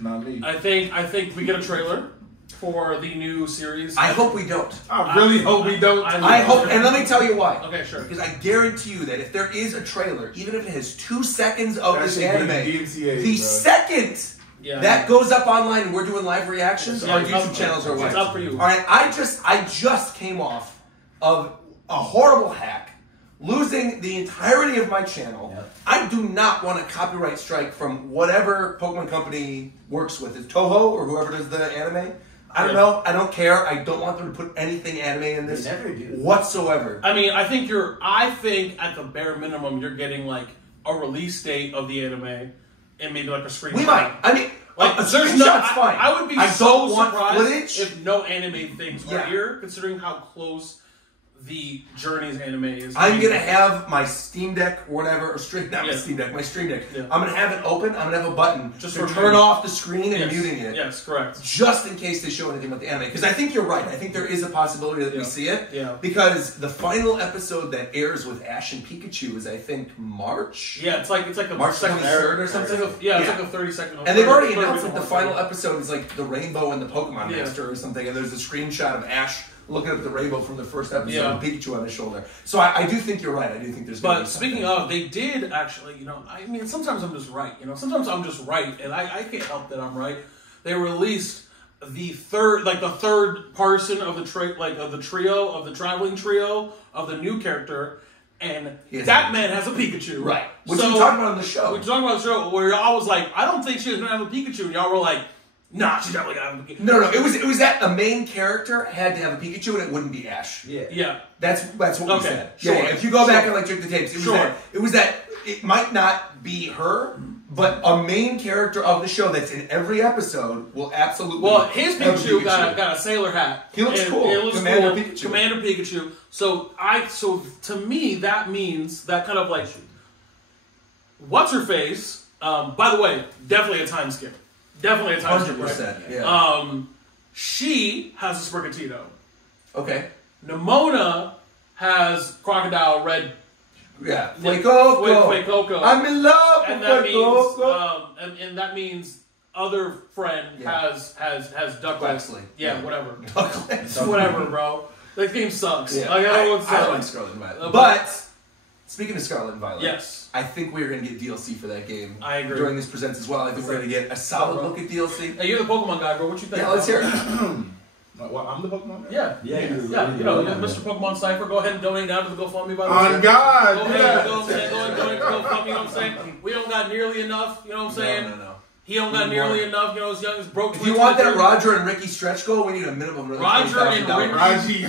Not me. I think we get a trailer for the new series. I hope we don't. I really hope we don't. I hope, and let me tell you why. Okay, sure. Because I guarantee you that if there is a trailer, even if it has 2 seconds of this anime, the second Yeah. That goes up online and we're doing live reactions. Yeah, Our YouTube channels are it's up for you. All right, I just came off of a horrible hack, losing the entirety of my channel. Yep. I do not want a copyright strike from whatever Pokemon company works with. It's Toho or whoever does the anime. I don't know. I don't care. I don't want them to put anything anime in this whatsoever. I mean, I think at the bare minimum you're getting like a release date of the anime and maybe like a screenshot. We might. I mean, like a screenshot's fine. I would be so surprised if no anime things were Yeah. here, considering how close the Journey's anime is. I'm gonna have my Steam Deck, or whatever, or my Steam Deck, my Stream Deck. Yeah. I'm gonna have it open. I'm gonna have a button Just to for turn off the screen and muting it. Yes, correct. Just in case they show anything about the anime, because I think you're right. I think there is a possibility that we see it. Yeah. Because the final episode that airs with Ash and Pikachu is, I think, March. Yeah, it's like a March second 23rd or something. It's like a 30-second. And they've already announced that the final episode is like the Rainbow and the Pokemon Master or something. And there's a screenshot of Ash looking up at the rainbow from the first episode with Pikachu on his shoulder. So I do think you're right. I do think there's going to be something. Speaking of, they did actually, I mean, sometimes I'm just right. Sometimes I'm just right, and I can't help that I'm right. They released the third person of the traveling trio of the new character, and that man has a Pikachu. Right. Which we talked about on the show. We talked about the show where y'all was like, I don't think she's going to have a Pikachu, and y'all were like, nah, she's definitely gonna have a Pikachu. No, it was that a main character had to have a Pikachu and it wouldn't be Ash. Yeah. That's what we said. Sure. Yeah, if you go back and like check the tapes, it was that it might not be her, but a main character of the show that's in every episode will absolutely. Well, his Pikachu got a sailor hat. He looks cool. It looks Commander cool. Pikachu. Commander Pikachu. So to me that means that kind of like what's her face. By the way, definitely a time skip. Definitely a time skip. 100%. Yeah. She has a Sprigatito. Okay. Nimona has Crocodile Red. Yeah. Fuecoco. I'm in love and with that Fuecoco. means and that means other friend has Duck Quaxley. Yeah, whatever. Ducklands. Whatever, bro. That game sucks. Yeah. Like, I like Scarlet and Violet. But speaking of Scarlet and Violet, yes. I think we're going to get DLC for that game. I agree. During this presents as well. I think we're going to get a solid look at DLC. Hey, you're the Pokemon guy, bro. What you think? Yeah, let's hear it. Well, I'm the Pokemon guy? Yeah. Mr. Pokemon Cypher, go ahead and donate down to the GoFundMe, by the way. On God! Go ahead, go ahead, donate to GoFundMe, you know what I'm saying? We don't got nearly enough, you know what I'm saying? No. He don't got nearly enough, as young as broke. If you want that Roger and Ricky stretch goal, we need a minimum of Roger and Ricky.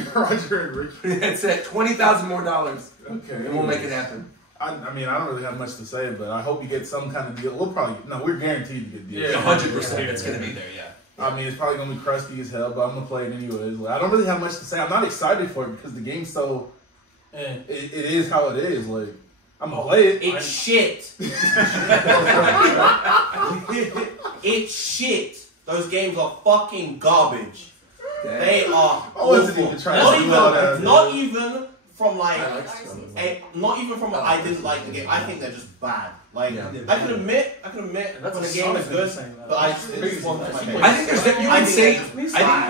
That's it. $20,000 more. Okay. And we'll make it happen. I mean, I don't really have much to say, but I hope you get some kind of deal. We're guaranteed to get deals. Yeah, 100%. It's going to be there, yeah. I mean, it's probably going to be crusty as hell, but I'm going to play it anyways. Like, I don't really have much to say. I'm not excited for it because the game's so... It is how it is. Like, I'm going to play it. It's shit. It's shit. Those games are fucking garbage. Damn. They are awful. Not even from like, not even from I didn't like the game. I think they're just bad. Like I can admit when the game is good, but I just want my game. I think you could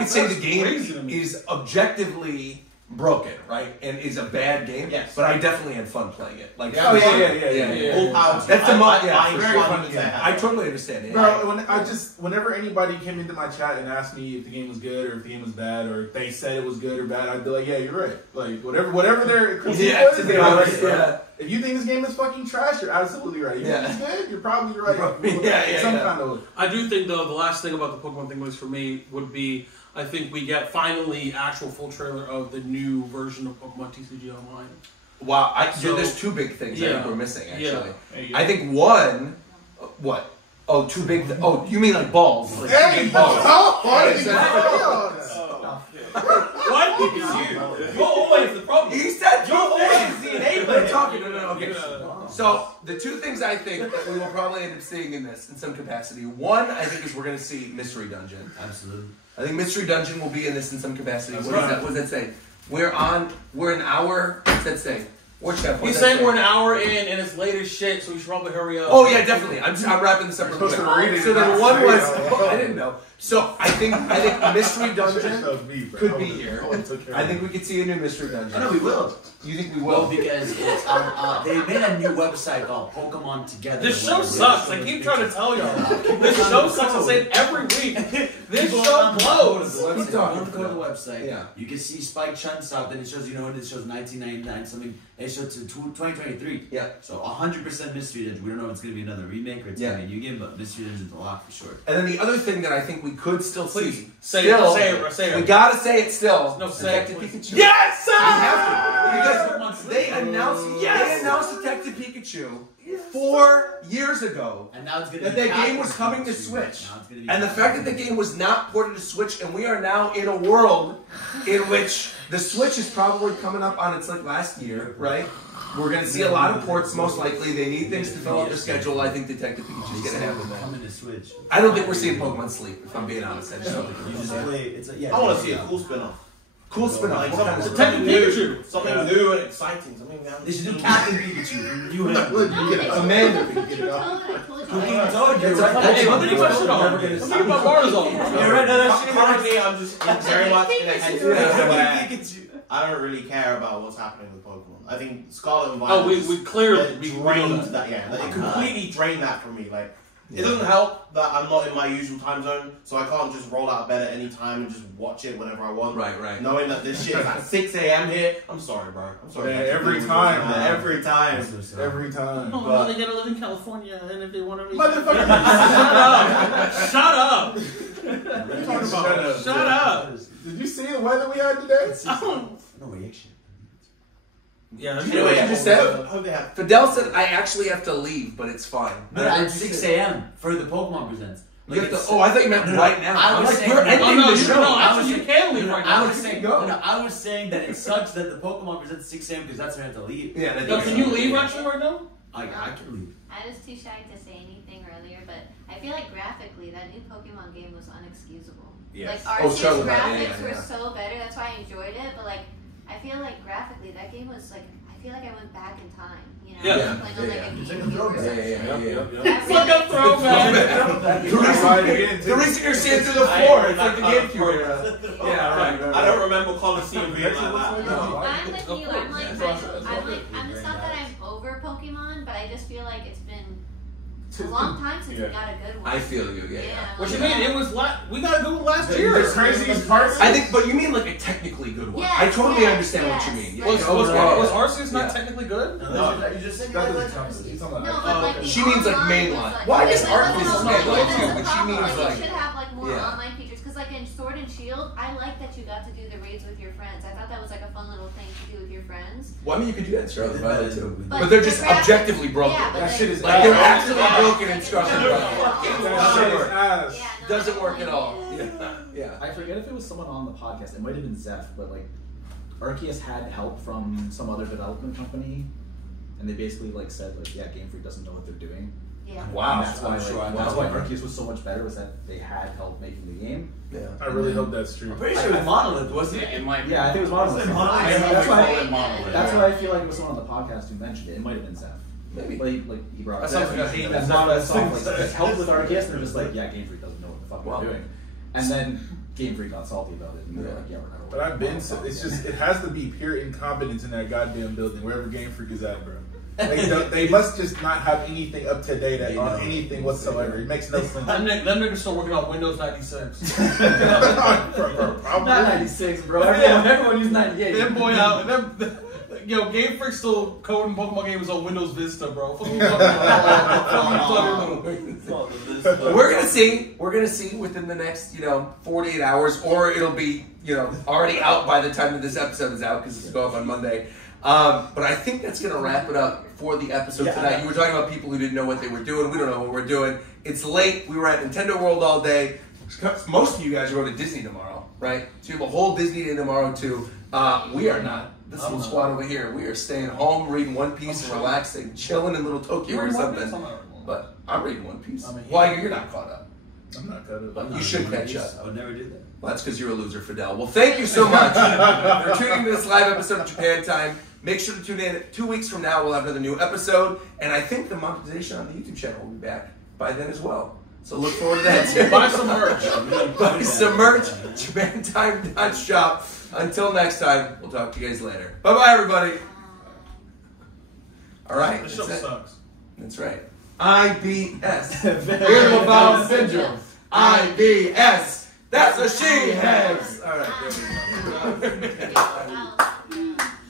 say the game is objectively broken, right? And is a bad game. Yes. But I definitely had fun playing it. Like, yeah. That's the very fun game. I totally understand it. Bro, whenever anybody came into my chat and asked me if the game was good or if the game was bad or if they said it was good or bad, I'd be like, yeah, you're right. Like whatever their critique was, they're right. Yeah. If you think this game is fucking trash, you're absolutely right. If you think it's good, you're probably right. Kind of. I do think though the last thing about the Pokemon thing was for me would be I think we get finally actual full trailer of the new version of Pokemon TCG Online. Wow, there's two big things I think we're missing actually. Yeah. I think one, what? Oh, two big. You mean like balls? Like hey, balls. What did you? You're always the problem. He said you're always the enabler. Okay. So the two things I think that we will probably end up seeing in this in some capacity. One, I think, is we're going to see Mystery Dungeon. Absolutely. I think Mystery Dungeon will be in this in some capacity. What does that say? We're an hour. What's that say? He's saying we're an hour in and it's late as shit, so we should probably hurry up. Oh yeah, definitely. I'm wrapping this up. So then one was I didn't know. So I think Mystery Dungeon could be here. I think we could see a new Mystery Dungeon. I know we will. You think we will? Well, because it's, they made a new website called Pokemon Together. This show sucks. I keep trying to tell y'all. This show sucks. I say it every week. This show blows. Go to the website. Yeah. You can see Spike Chun stuff. Then it shows, you know, it shows 1999 something. It shows to 2023. Yeah. So 100% Mystery Dungeon. We don't know if it's going to be another remake or it's going to be a new game, but Mystery Dungeon's a lock for sure. And then the other thing that I think we could still see. Say it. We gotta say it still. No, say it. Pikachu. Yes, sir! We have to. Because they announced Detective Pikachu 4 years ago and now it's gonna that game was coming to Switch. And the fact that the game was not ported to Switch, and we are now in a world in which the Switch is probably coming up on its last year, right? We're going to see a lot of ports, most likely. They need things to fill up their schedule. I think Detective Pikachu is going to happen that. I don't think we're seeing Pokemon Sleep, if I'm being honest. I just don't think I want to see a cool spin-off. Cool spin-off. Something new. Something new and exciting. Something they should do Captain Pikachu. You have Amanda. Cooking Toad. You're right. Currently, I'm just very much in a head. I don't really care about what's happening with Pokemon. I think Scarlet and Violet. We clearly drained that. Yeah, it completely drained that from me. Like, it doesn't help that I'm not in my usual time zone, so I can't just roll out of bed at any time and just watch it whenever I want. Right. Knowing that this shit is at 6 a.m. here. I'm sorry, bro. I'm sorry. Yeah, every time. Every time. Every time. Oh, no, they gotta live in California, and if they want to. Motherfucker! Shut up! What are you talking about? Shut up! Did you see the weather we had today? No reaction. Yeah, you know what you just said? Fidel said, I actually have to leave, but it's fine. But at 6 a.m. for the Pokemon Presents. Like I thought you meant right now. I was saying, we're ending the show. You can leave right now. I was saying that it sucks that the Pokemon Presents at 6 a.m. because that's when I have to leave. Yeah. Can you leave actually right now? I can leave. I was too shy to say anything earlier, but I feel like graphically, that new Pokemon game was unexcusable. Yes. Like, Arceus graphics were so better, that's why I enjoyed it, but like, I feel like graphically, that game was like, I feel like I went back in time. You know, playing on like a Game Boy or something. It's like a throwback. The reason you're seeing through the floor, it's like the GameCube era. Yeah, right. I don't remember Coliseum being like that. No, I'm with you. It's not that I'm over Pokemon, but I just feel like it's been a long time since we got a good one. I feel you, What you mean? It was we got a good one last year. The craziest part. I think, but you mean like a technically good one. I totally understand what you mean. Was Arceus not technically good? No, you just said you like she means like mainline. Well, I guess Arceus is mainline too, but she means like. Should have like more online features because like in Sword and Shield, I like that you got to do the raids with your friends. I thought that was like a fun little thing to do with your friends. Well, I mean, you could do that in Scarlet Violet too, but they're just objectively broken. That shit is like they're actually broken in Scarlet Violet. Doesn't work at all. Yeah. I forget if it was someone on the podcast. It might have been Zeph, but like Arceus had help from some other development company, and they basically like said like, yeah, Game Freak doesn't know what they're doing. Yeah. Wow. And that's why Arceus was so much better, was that they had help making the game. Yeah. I really hope that's true. I'm pretty sure it was Monolith, wasn't it? Yeah, I think it was Monolith. That's why I feel like it was someone on the podcast who mentioned it. It might have been Zeph. Maybe. But he brought it up. That's not a song. Like, helped with Arceus, and they're just like, yeah, Game Freak doesn't know what the fuck we're doing. And then Game Freak got salty about it, and they're like, yeah, we're not. But I've been so. It's just, it has to be pure incompetence in that goddamn building, wherever Game Freak is at, bro. They must just not have anything up to date on anything whatsoever. It makes no sense. Them niggas still working on Windows 96. Not 96, bro. Everyone used 98. Them boy out. Yo, Game Freak still coding Pokemon games on Windows Vista, bro. We're gonna see. We're gonna see within the next, 48 hours, or it'll be, already out by the time that this episode is out because it's going up on Monday. But I think that's gonna wrap it up for the episode tonight. You were talking about people who didn't know what they were doing. We don't know what we're doing. It's late. We were at Nintendo World all day. Most of you guys are going to Disney tomorrow, right? So you have a whole Disney day tomorrow too. We are not. This little squad over here, we are staying home, reading One Piece, and relaxing, chilling in Little Tokyo or something. But I'm reading One Piece. Why? You're not caught up. I'm not caught up. You should catch up. I would never do that. Well, that's because you're a loser, Fidel. Well, thank you so much for tuning into this live episode of Japan Time. Make sure to tune in. 2 weeks from now, we'll have another new episode. And I think the monetization on the YouTube channel will be back by then as well. So look forward to that too. Buy some merch. Buy some merch. JapanTime.shop. Until next time, we'll talk to you guys later. Bye-bye, everybody. All right. This show sucks. That's right. IBS. Irritable bowel syndrome. IBS. That's what she has. All right. There we go.